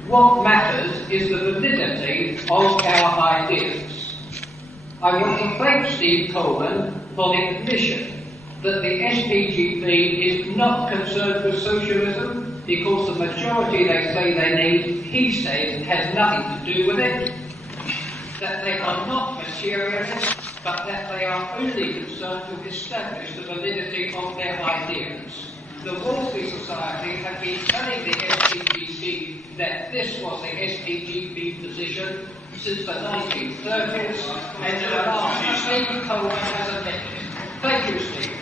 What matters is the validity of our ideas. I want to thank Steve Coleman for the admission that the SPGB is not concerned with socialism because the majority they say they need, he says, has nothing to do with it, that they are not materialists, but that they are only concerned to establish the validity of their ideas. The Wolseley Society have been telling the SPGB that this was the SPGB position since the 1930s, and the last Steve Cohen has admitted it. Thank you, Steve.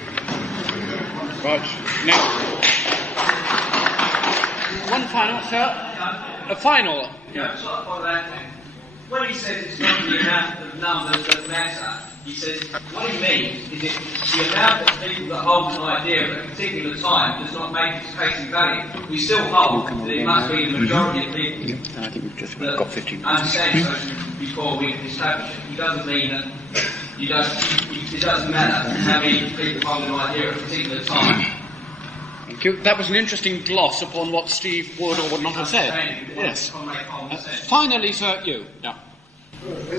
Right. Now, one final, sir. A final. Yeah, sort of follow that thing. When he says it's not the amount of numbers that matter, he says what he means is if the amount of people that hold an idea at a particular time does not make its case invalid, we still hold that it must be the majority of people I think we've just got 15 minutes. understand socialism before we can establish it. He doesn't mean that it doesn't matter how many people hold an idea at a particular time. Thank you. That was an interesting gloss upon what Steve would or would not have said. Yes. Finally, sir, you. Yeah.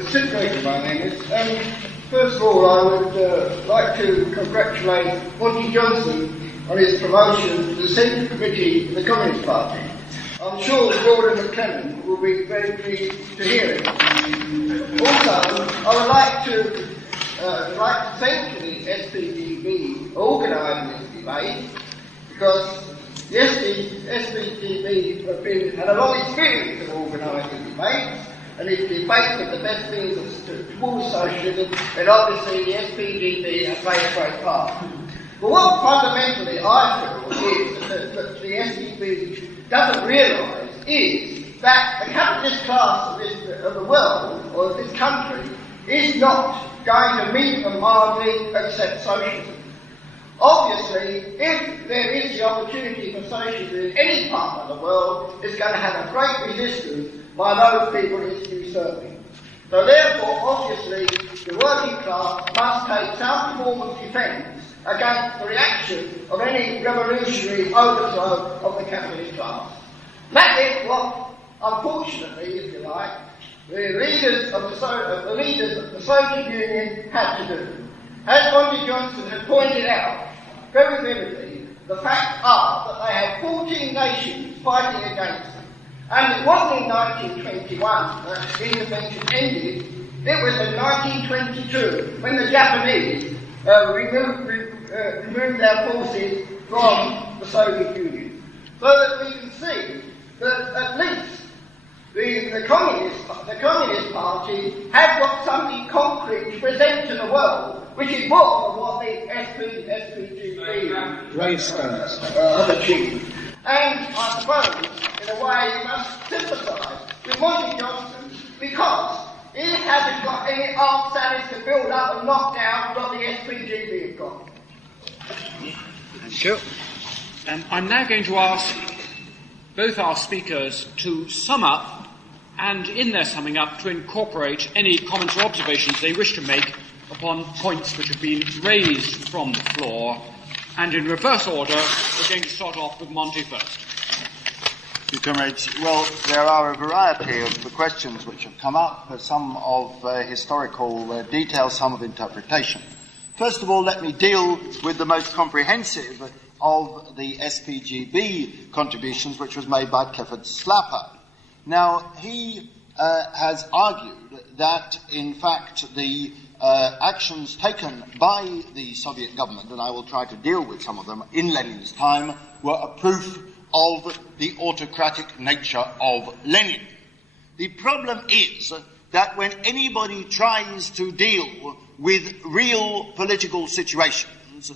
Sid Baker, my name is. First of all, I would like to congratulate Monty Johnson on his promotion to the Central Committee of the Communist Party. I'm sure Gordon McClellan will be very pleased to hear it. Also, I would like to thank the SPGB for organising this debate, because the SPGB had a long experience of organising debates, and if debates are the best means towards socialism, then obviously the SPGB has played a great part. But what fundamentally I feel is that the SPGB doesn't realise is that the capitalist class of the world, or of this country, is not going to meet and mildly accept socialism. Obviously, if there is the opportunity for socialism in any part of the world, it's going to have a great resistance by those people it's usurping. So therefore, obviously, the working class must take some form of defence against the reaction of any revolutionary overthrow of the capitalist class. That is what, unfortunately, if you like, the leaders of the Soviet Union had to do. As Monty Johnson had pointed out very vividly, the facts are that they had 14 nations fighting against them. And it wasn't in 1921 that the intervention ended, it was in 1922 when the Japanese removed their forces from the Soviet Union. So that we can see that at least the Communist Party has got something concrete to present to the world, which is more than what the SPGB have achieved. And I suppose, in a way, you must sympathise with Monty Johnson, because he hasn't got any armed sallies to build up and knock down what the SPGB have got. Thank you. I'm now going to ask both our speakers to sum up, and in their summing up, to incorporate any comments or observations they wish to make upon points which have been raised from the floor. And in reverse order, we're going to start off with Monty first. Thank you, comrades. Well, there are a variety of questions which have come up, some of historical detail, some of interpretation. First of all, let me deal with the most comprehensive of the SPGB contributions, which was made by Clifford Slapper. Now, he has argued that, in fact, the actions taken by the Soviet government, and I will try to deal with some of them in Lenin's time, were a proof of the autocratic nature of Lenin. The problem is that when anybody tries to deal with real political situations,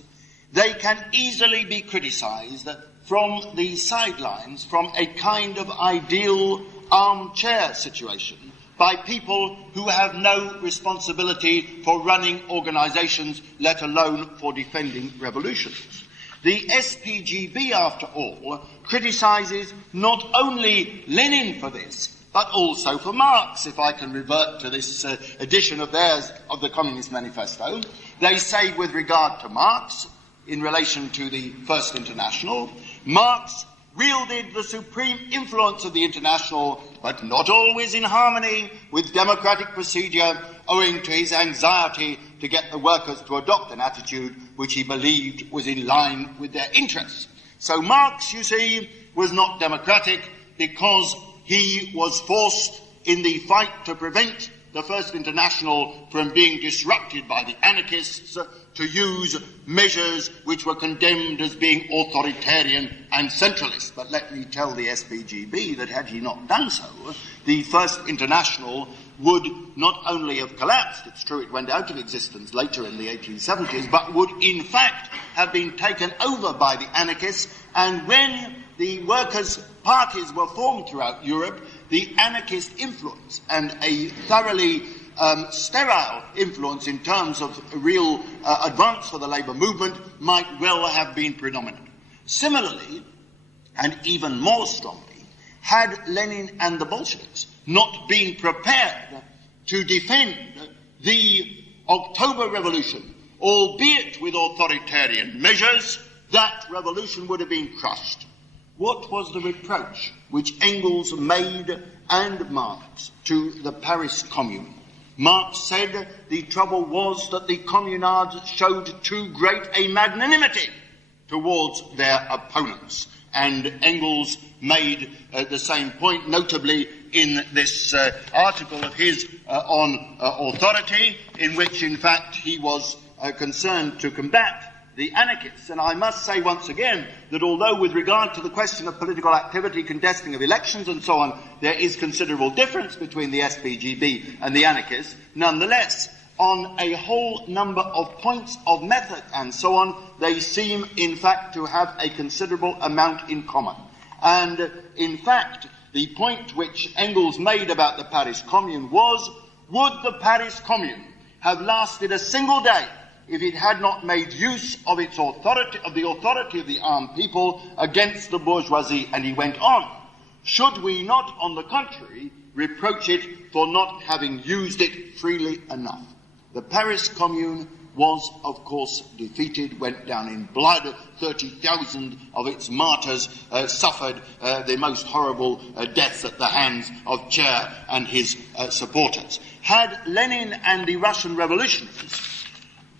they can easily be criticised from the sidelines, from a kind of ideal armchair situation, by people who have no responsibility for running organisations, let alone for defending revolutions. The SPGB, after all, criticises not only Lenin for this, but also for Marx. If I can revert to this edition of theirs of the Communist Manifesto, they say with regard to Marx, in relation to the First International, Marx wielded the supreme influence of the International, but not always in harmony with democratic procedure, owing to his anxiety to to get the workers to adopt an attitude which he believed was in line with their interests. So Marx, you see, was not democratic because he was forced in the fight to prevent the First International from being disrupted by the anarchists to use measures which were condemned as being authoritarian and centralist. But let me tell the SPGB that had he not done so, the First International would not only have collapsed, it's true it went out of existence later in the 1870s, but would in fact have been taken over by the anarchists. And when the workers' parties were formed throughout Europe, the anarchist influence and a thoroughly sterile influence in terms of real advance for the labour movement might well have been predominant. Similarly, and even more strongly, had Lenin and the Bolsheviks not been prepared to defend the October Revolution, albeit with authoritarian measures, that revolution would have been crushed. What was the reproach which Engels made and Marx to the Paris Commune? Marx said the trouble was that the communards showed too great a magnanimity towards their opponents. And Engels made the same point, notably in this article of his on authority, in which, in fact, he was concerned to combat the anarchists. And I must say once again that although with regard to the question of political activity, contesting of elections and so on, there is considerable difference between the SPGB and the anarchists, nonetheless, on a whole number of points of method and so on, they seem in fact to have a considerable amount in common. And in fact, the point which Engels made about the Paris Commune was, would the Paris Commune have lasted a single day if it had not made use of its authority, of the authority of the armed people against the bourgeoisie? And he went on, should we not, on the contrary, reproach it for not having used it freely enough? The Paris Commune was, of course, defeated, went down in blood. 30,000 of its martyrs suffered the most horrible deaths at the hands of Chair and his supporters. Had Lenin and the Russian revolutionaries,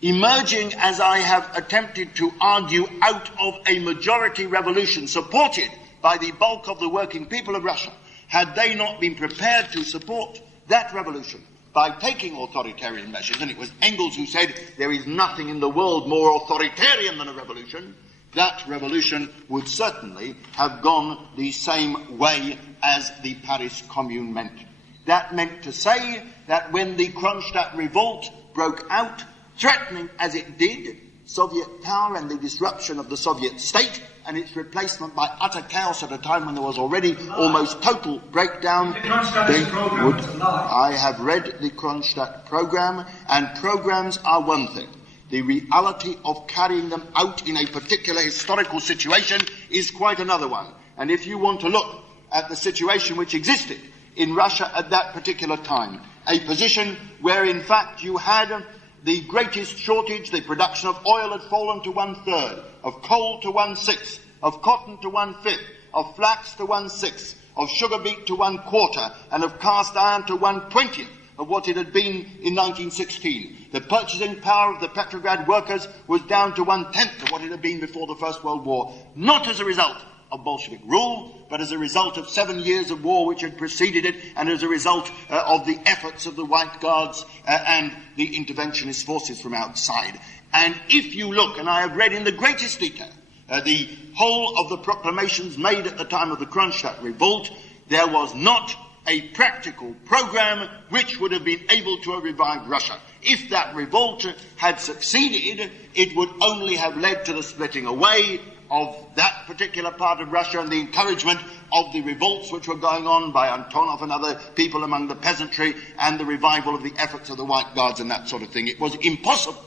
emerging, as I have attempted to argue, out of a majority revolution supported by the bulk of the working people of Russia, had they not been prepared to support that revolution by taking authoritarian measures, and it was Engels who said there is nothing in the world more authoritarian than a revolution, that revolution would certainly have gone the same way as the Paris Commune meant. That meant to say that when the Kronstadt revolt broke out, threatening as it did Soviet power and the disruption of the Soviet state and its replacement by utter chaos at a time when there was already almost total breakdown, I have read the Kronstadt program, and programs are one thing. The reality of carrying them out in a particular historical situation is quite another one. And if you want to look at the situation which existed in Russia at that particular time, a position where in fact you had the greatest shortage, the production of oil had fallen to 1/3, of coal to 1/6, of cotton to 1/5, of flax to 1/6, of sugar beet to 1/4, and of cast iron to 1/20 of what it had been in 1916. The purchasing power of the Petrograd workers was down to 1/10 of what it had been before the First World War, not as a result of Bolshevik rule, but as a result of 7 years of war which had preceded it, and as a result of the efforts of the White Guards and the interventionist forces from outside. And if you look, and I have read in the greatest detail, the whole of the proclamations made at the time of the Kronstadt revolt, there was not a practical program which would have been able to have revived Russia. If that revolt had succeeded, it would only have led to the splitting away of that particular part of Russia and the encouragement of the revolts which were going on by Antonov and other people among the peasantry, and the revival of the efforts of the White Guards and that sort of thing. It was impossible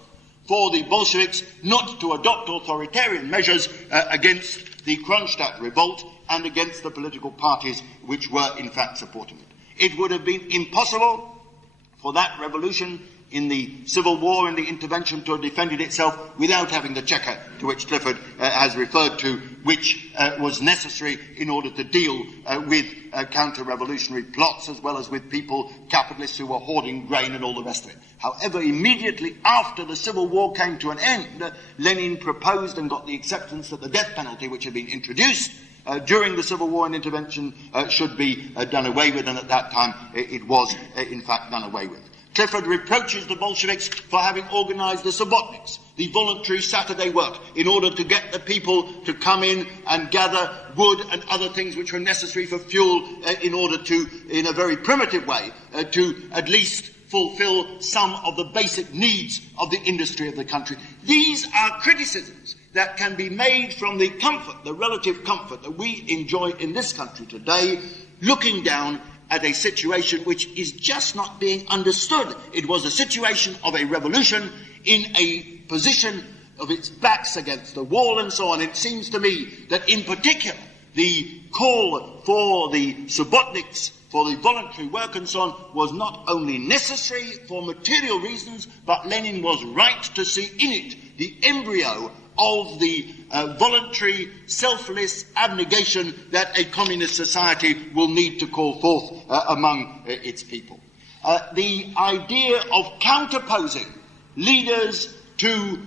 for the Bolsheviks not to adopt authoritarian measures against the Kronstadt revolt and against the political parties which were in fact supporting it. It would have been impossible for that revolution in the Civil War, in the intervention to have defended itself without having the checker to which Clifford has referred to, which was necessary in order to deal with counter-revolutionary plots, as well as with people, capitalists who were hoarding grain and all the rest of it. However, immediately after the Civil War came to an end, Lenin proposed and got the acceptance that the death penalty, which had been introduced during the Civil War and intervention, should be done away with, and at that time it was in fact done away with. Clifford reproaches the Bolsheviks for having organised the Subotniks, the voluntary Saturday work, in order to get the people to come in and gather wood and other things which were necessary for fuel in order to, in a very primitive way, to at least fulfil some of the basic needs of the industry of the country. These are criticisms that can be made from the comfort, the relative comfort that we enjoy in this country today, looking down at a situation which is just not being understood. It was a situation of a revolution in a position of its backs against the wall and so on. It seems to me that in particular the call for the Subotniks, for the voluntary work and so on, was not only necessary for material reasons, but Lenin was right to see in it the embryo of the voluntary, selfless abnegation that a communist society will need to call forth among its people. The idea of counterposing leaders to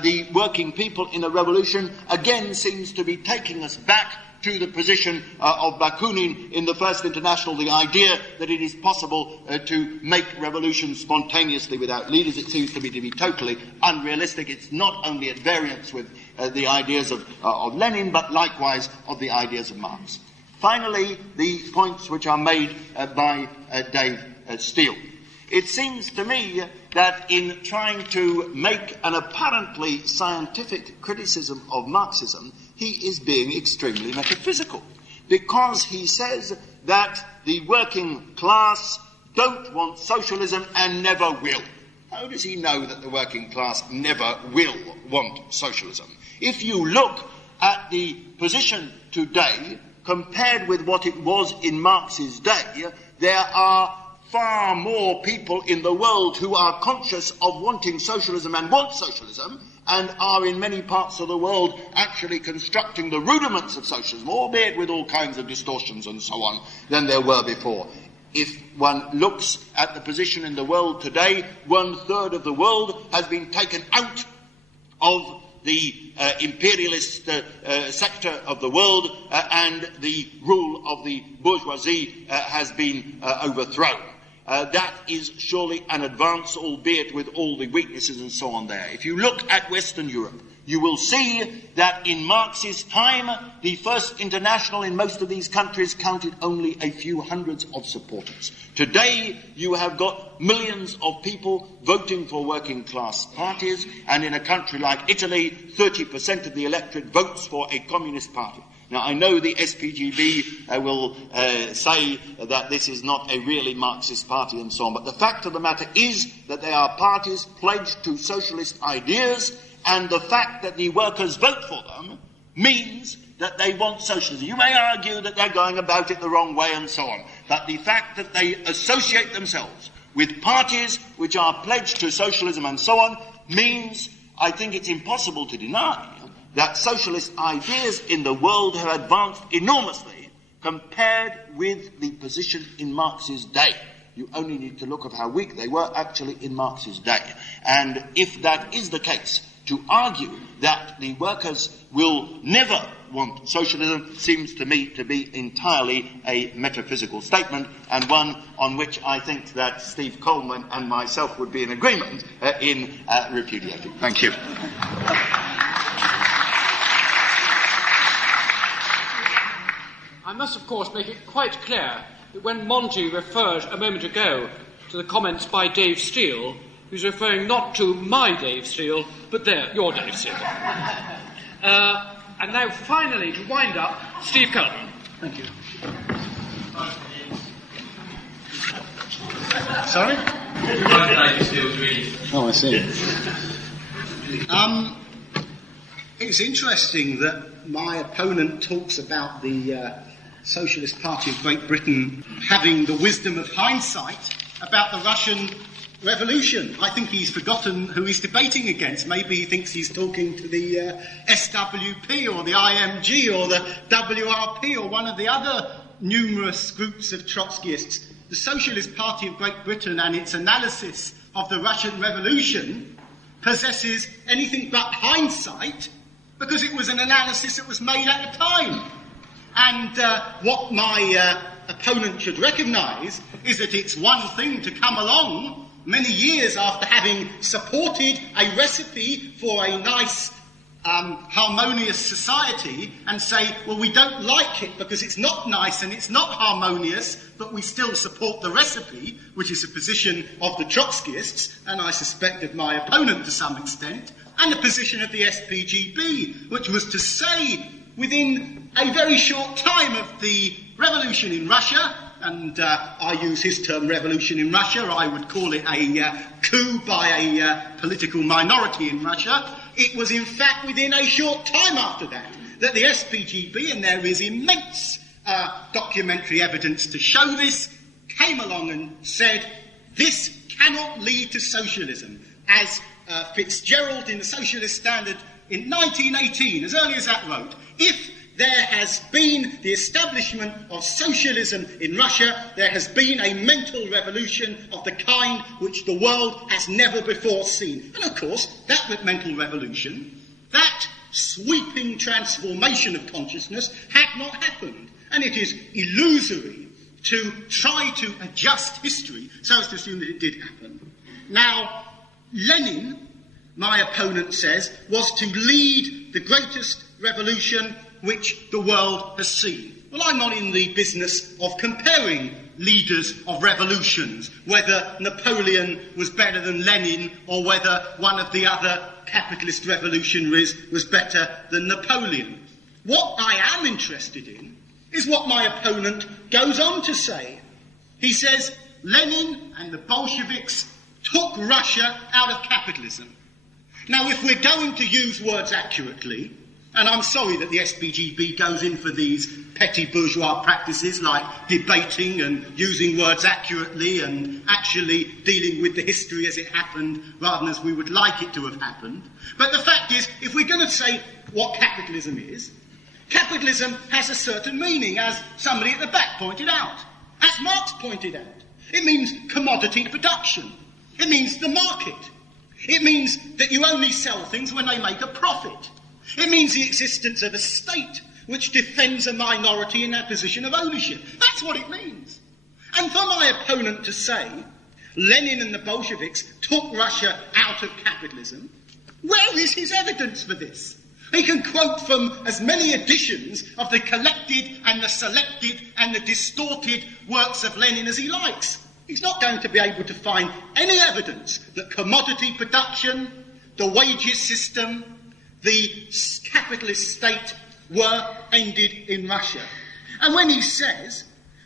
the working people in a revolution again seems to be taking us back to the position of Bakunin in the First International, the idea that it is possible to make revolutions spontaneously without leaders. It seems to me to be totally unrealistic. It's not only at variance with the ideas of Lenin, but likewise of the ideas of Marx. Finally, the points which are made by Dave Steele. It seems to me that in trying to make an apparently scientific criticism of Marxism, he is being extremely metaphysical, because he says that the working class don't want socialism and never will. How does he know that the working class never will want socialism? If you look at the position today compared with what it was in Marx's day, there are far more people in the world who are conscious of wanting socialism and want socialism, and are in many parts of the world actually constructing the rudiments of socialism, albeit with all kinds of distortions and so on, than there were before. If one looks at the position in the world today, 1/3 of the world has been taken out of the imperialist sector of the world, and the rule of the bourgeoisie has been overthrown. That is surely an advance, albeit with all the weaknesses and so on there. If you look at Western Europe, you will see that in Marx's time, the First International in most of these countries counted only a few hundreds of supporters. Today, you have got millions of people voting for working class parties, and in a country like Italy, 30% of the electorate votes for a communist party. Now, I know the SPGB will say that this is not a really Marxist party and so on, but the fact of the matter is that they are parties pledged to socialist ideas, and the fact that the workers vote for them means that they want socialism. You may argue that they're going about it the wrong way and so on, but the fact that they associate themselves with parties which are pledged to socialism and so on means, I think it's impossible to deny, that socialist ideas in the world have advanced enormously compared with the position in Marx's day. You only need to look at how weak they were actually in Marx's day. And if that is the case, to argue that the workers will never want socialism seems to me to be entirely a metaphysical statement, and one on which I think that Steve Coleman and myself would be in agreement in repudiating. Thank you. I must, of course, make it quite clear that when Monty referred a moment ago to the comments by Dave Steele, he was referring not to my Dave Steele, but your Dave Steele. And now, finally, to wind up, Steve Coleman. Thank you. Sorry? Oh, I see. It's interesting that my opponent talks about the Socialist Party of Great Britain having the wisdom of hindsight about the Russian revolution. I think he's forgotten who he's debating against. Maybe he thinks he's talking to the SWP or the IMG or the WRP or one of the other numerous groups of Trotskyists. The Socialist Party of Great Britain and its analysis of the Russian Revolution possesses anything but hindsight, because it was an analysis that was made at the time. And what my opponent should recognise is that it's one thing to come along many years after having supported a recipe for a nice, harmonious society and say, well, we don't like it because it's not nice and it's not harmonious, but we still support the recipe, which is a position of the Trotskyists, and I suspect of my opponent to some extent, and the position of the SPGB, which was to say, within a very short time of the revolution in Russia, and I use his term revolution in Russia, I would call it a coup by a political minority in Russia. It was in fact within a short time after that that the SPGB, and there is immense documentary evidence to show this, came along and said, this cannot lead to socialism. As Fitzgerald in the Socialist Standard in 1918, as early as that wrote, if there has been the establishment of socialism in Russia, there has been a mental revolution of the kind which the world has never before seen. And of course, that mental revolution, that sweeping transformation of consciousness had not happened. And it is illusory to try to adjust history so as to assume that it did happen. Now, Lenin, my opponent says, was to lead the greatest revolution which the world has seen. Well, I'm not in the business of comparing leaders of revolutions, whether Napoleon was better than Lenin or whether one of the other capitalist revolutionaries was better than Napoleon. What I am interested in is what my opponent goes on to say. He says Lenin and the Bolsheviks took Russia out of capitalism. Now, if we're going to use words accurately, and I'm sorry that the SPGB goes in for these petty bourgeois practices like debating and using words accurately and actually dealing with the history as it happened rather than as we would like it to have happened. But the fact is, if we're going to say what capitalism has a certain meaning, as somebody at the back pointed out, as Marx pointed out. It means commodity production. It means the market. It means that you only sell things when they make a profit. It means the existence of a state which defends a minority in their position of ownership. That's what it means. And for my opponent to say Lenin and the Bolsheviks took Russia out of capitalism, where is his evidence for this? He can quote from as many editions of the collected and the selected and the distorted works of Lenin as he likes. He's not going to be able to find any evidence that commodity production, the wages system, the capitalist state were ended in Russia. And when he says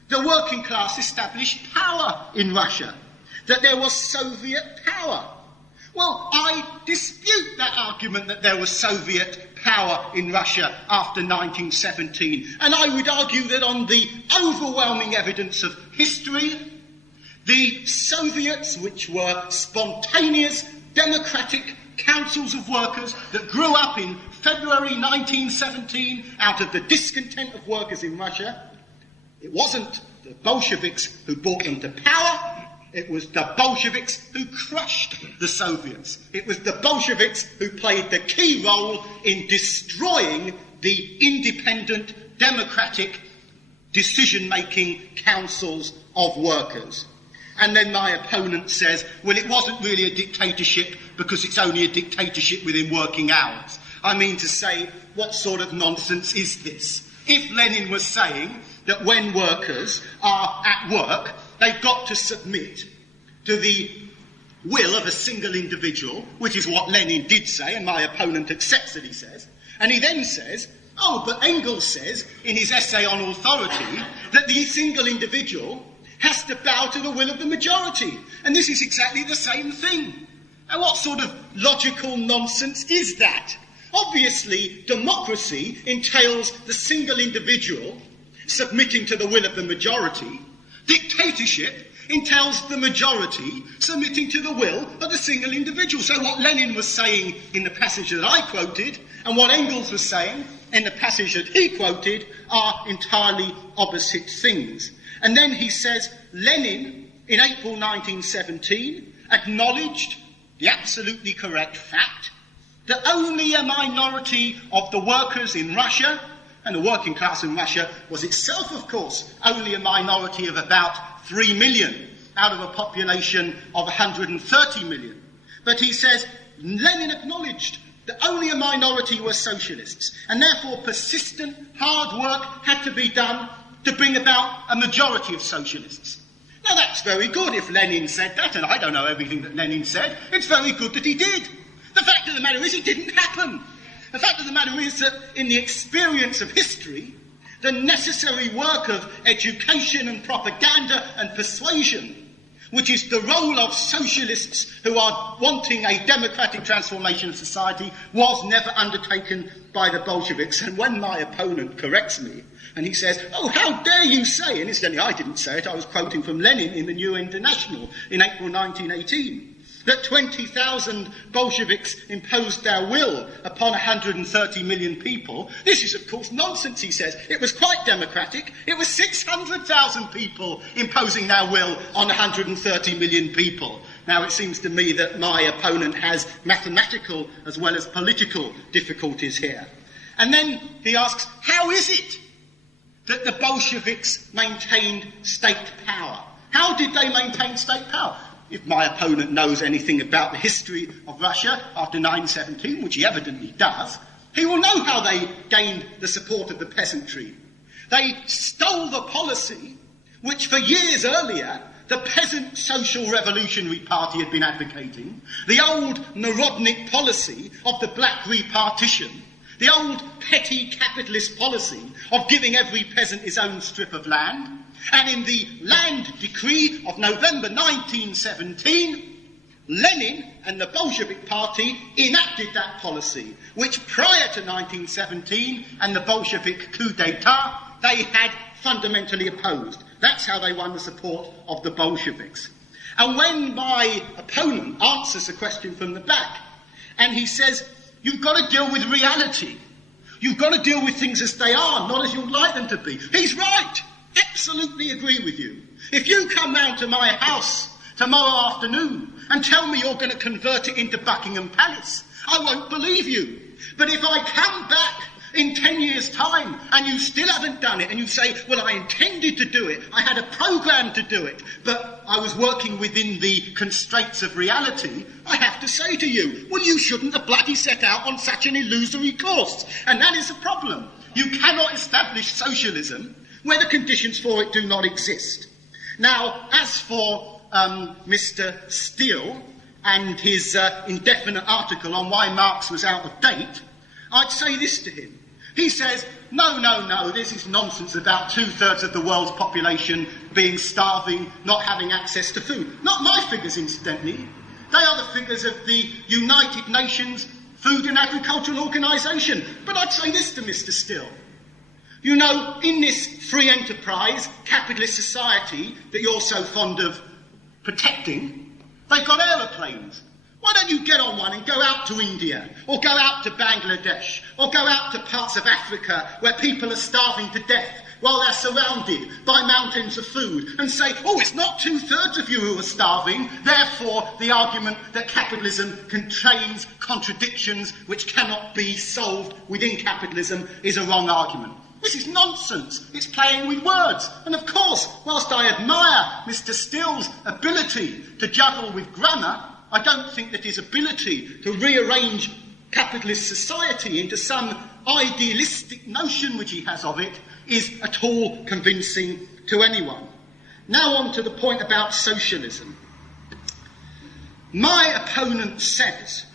the working class established power in Russia, that there was Soviet power, well, I dispute that argument that there was Soviet power in Russia after 1917. And I would argue that on the overwhelming evidence of history, the Soviets, which were spontaneous democratic councils of workers that grew up in February 1917 out of the discontent of workers in Russia, it wasn't the Bolsheviks who brought them to power. It was the Bolsheviks who crushed the Soviets. It was the Bolsheviks who played the key role in destroying the independent, democratic, decision-making councils of workers. And then my opponent says, well, it wasn't really a dictatorship because it's only a dictatorship within working hours. I mean to say, what sort of nonsense is this? If Lenin was saying that when workers are at work, they've got to submit to the will of a single individual, which is what Lenin did say, and my opponent accepts that he says, and he then says, oh, but Engels says in his essay on authority that the single individual has to bow to the will of the majority. And this is exactly the same thing. Now, what sort of logical nonsense is that? Obviously, democracy entails the single individual submitting to the will of the majority. Dictatorship entails the majority submitting to the will of a single individual. So what Lenin was saying in the passage that I quoted and what Engels was saying in the passage that he quoted are entirely opposite things. And then he says Lenin, in April 1917, acknowledged the absolutely correct fact that only a minority of the workers in Russia, and the working class in Russia was itself, of course, only a minority of about 3 million out of a population of 130 million. But he says Lenin acknowledged that only a minority were socialists, and therefore persistent, hard work had to be done to bring about a majority of socialists. Now that's very good if Lenin said that, and I don't know everything that Lenin said. It's very good that he did. The fact of the matter is it didn't happen. The fact of the matter is that in the experience of history, the necessary work of education and propaganda and persuasion, which is the role of socialists who are wanting a democratic transformation of society, was never undertaken by the Bolsheviks. And when my opponent corrects me, and he says, "Oh, how dare you say," and incidentally I didn't say it, I was quoting from Lenin in the New International in April 1918, that 20,000 Bolsheviks imposed their will upon 130 million people. This is, of course, nonsense, he says. It was quite democratic. It was 600,000 people imposing their will on 130 million people. Now, it seems to me that my opponent has mathematical as well as political difficulties here. And then he asks, how is it that the Bolsheviks maintained state power? How did they maintain state power? If my opponent knows anything about the history of Russia after 1917, which he evidently does, he will know how they gained the support of the peasantry. They stole the policy which for years earlier the Peasant Social Revolutionary Party had been advocating, the old Narodnik policy of the black repartition, the old petty capitalist policy of giving every peasant his own strip of land. And in the Land Decree of November 1917, Lenin and the Bolshevik Party enacted that policy, which prior to 1917 and the Bolshevik coup d'etat, they had fundamentally opposed. That's how they won the support of the Bolsheviks. And when my opponent answers the question from the back, and he says, you've got to deal with reality. You've got to deal with things as they are, not as you'd like them to be. He's right. Absolutely agree with you. If you come round to my house tomorrow afternoon and tell me you're going to convert it into Buckingham Palace, I won't believe you. But if I come back in 10 years' time and you still haven't done it, and you say, well, I intended to do it, I had a programme to do it, but I was working within the constraints of reality, I have to say to you, well, you shouldn't have bloody set out on such an illusory course. And that is a problem. You cannot establish socialism where the conditions for it do not exist. Now, as for Mr. Steele and his indefinite article on why Marx was out of date, I'd say this to him. He says, no, this is nonsense about 2/3 of the world's population being starving, not having access to food. Not my figures, incidentally. They are the figures of the United Nations Food and Agricultural Organisation. But I'd say this to Mr. Steele. You know, in this free enterprise, capitalist society that you're so fond of protecting, they've got aeroplanes. Why don't you get on one and go out to India, or go out to Bangladesh, or go out to parts of Africa where people are starving to death while they're surrounded by mountains of food, and say, oh, it's not 2/3 of you who are starving, therefore the argument that capitalism contains contradictions which cannot be solved within capitalism is a wrong argument. This is nonsense. It's playing with words. And of course, whilst I admire Mr. Steele's ability to juggle with grammar, I don't think that his ability to rearrange capitalist society into some idealistic notion which he has of it is at all convincing to anyone. Now on to the point about socialism. My opponent says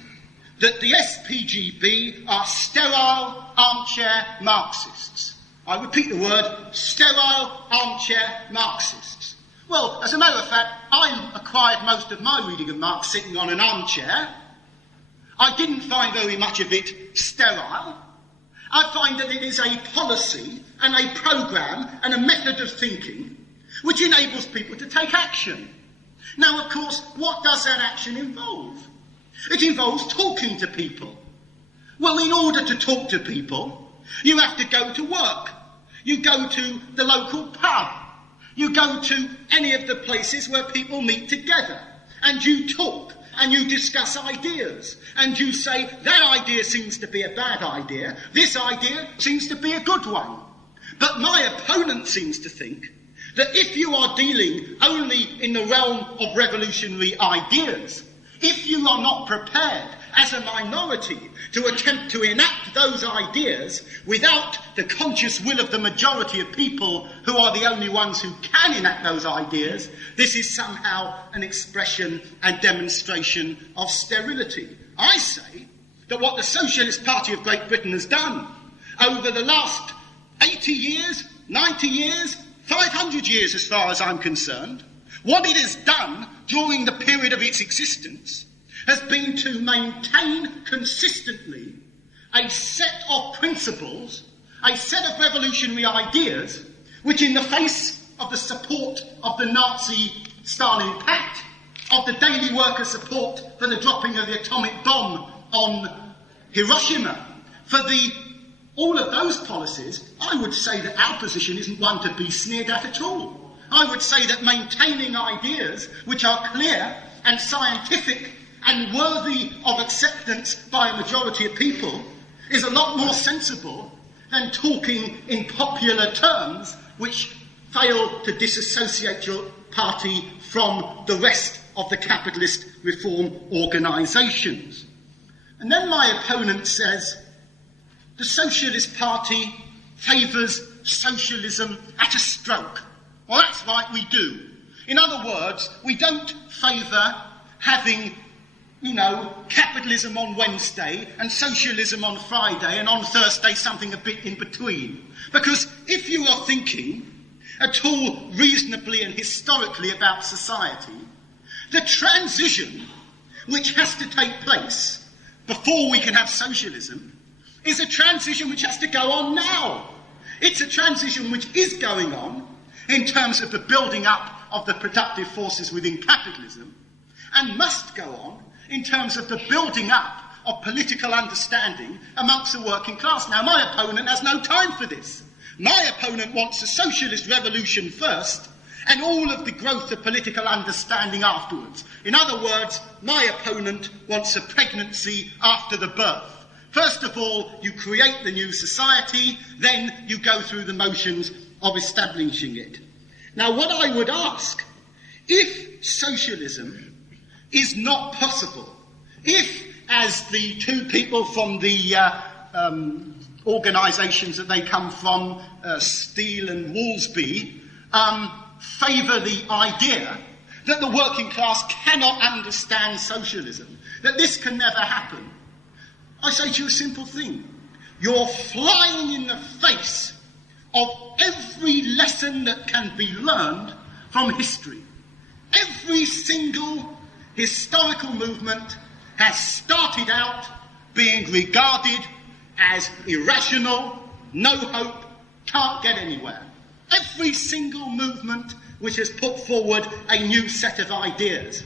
that the SPGB are sterile armchair Marxists. I repeat the word, sterile armchair Marxists. Well, as a matter of fact, I acquired most of my reading of Marx sitting on an armchair. I didn't find very much of it sterile. I find that it is a policy and a programme and a method of thinking which enables people to take action. Now, of course, what does that action involve? It involves talking to people. Well, in order to talk to people, you have to go to work. You go to the local pub. You go to any of the places where people meet together. And you talk, and you discuss ideas. And you say, that idea seems to be a bad idea. This idea seems to be a good one. But my opponent seems to think that if you are dealing only in the realm of revolutionary ideas, if you are not prepared as a minority to attempt to enact those ideas without the conscious will of the majority of people who are the only ones who can enact those ideas, this is somehow an expression and demonstration of sterility. I say that what the Socialist Party of Great Britain has done over the last 80 years, 90 years, 500 years as far as I'm concerned, what it has done during the period of its existence has been to maintain consistently a set of principles, a set of revolutionary ideas, which in the face of the support of the Nazi-Stalin Pact, of the daily worker support for the dropping of the atomic bomb on Hiroshima, for all of those policies, I would say that our position isn't one to be sneered at all. I would say that maintaining ideas which are clear and scientific and worthy of acceptance by a majority of people is a lot more sensible than talking in popular terms which fail to disassociate your party from the rest of the capitalist reform organisations. And then my opponent says, the Socialist Party favours socialism at a stroke. Well, that's right, we do. In other words, we don't favour having, capitalism on Wednesday and socialism on Friday and on Thursday something a bit in between. Because if you are thinking at all reasonably and historically about society, the transition which has to take place before we can have socialism is a transition which has to go on now. It's a transition which is going on in terms of the building up of the productive forces within capitalism, and must go on in terms of the building up of political understanding amongst the working class. Now, my opponent has no time for this. My opponent wants a socialist revolution first, and all of the growth of political understanding afterwards. In other words, my opponent wants a pregnancy after the birth. First of all, you create the new society, then you go through the motions of establishing it. Now, what I would ask, if socialism is not possible, if, as the two people from the organisations that they come from, Steele and Woolsby, favour the idea that the working class cannot understand socialism, that this can never happen, I say to you a simple thing. You're flying in the face of every lesson that can be learned from history. Every single historical movement has started out being regarded as irrational, no hope, can't get anywhere. Every single movement which has put forward a new set of ideas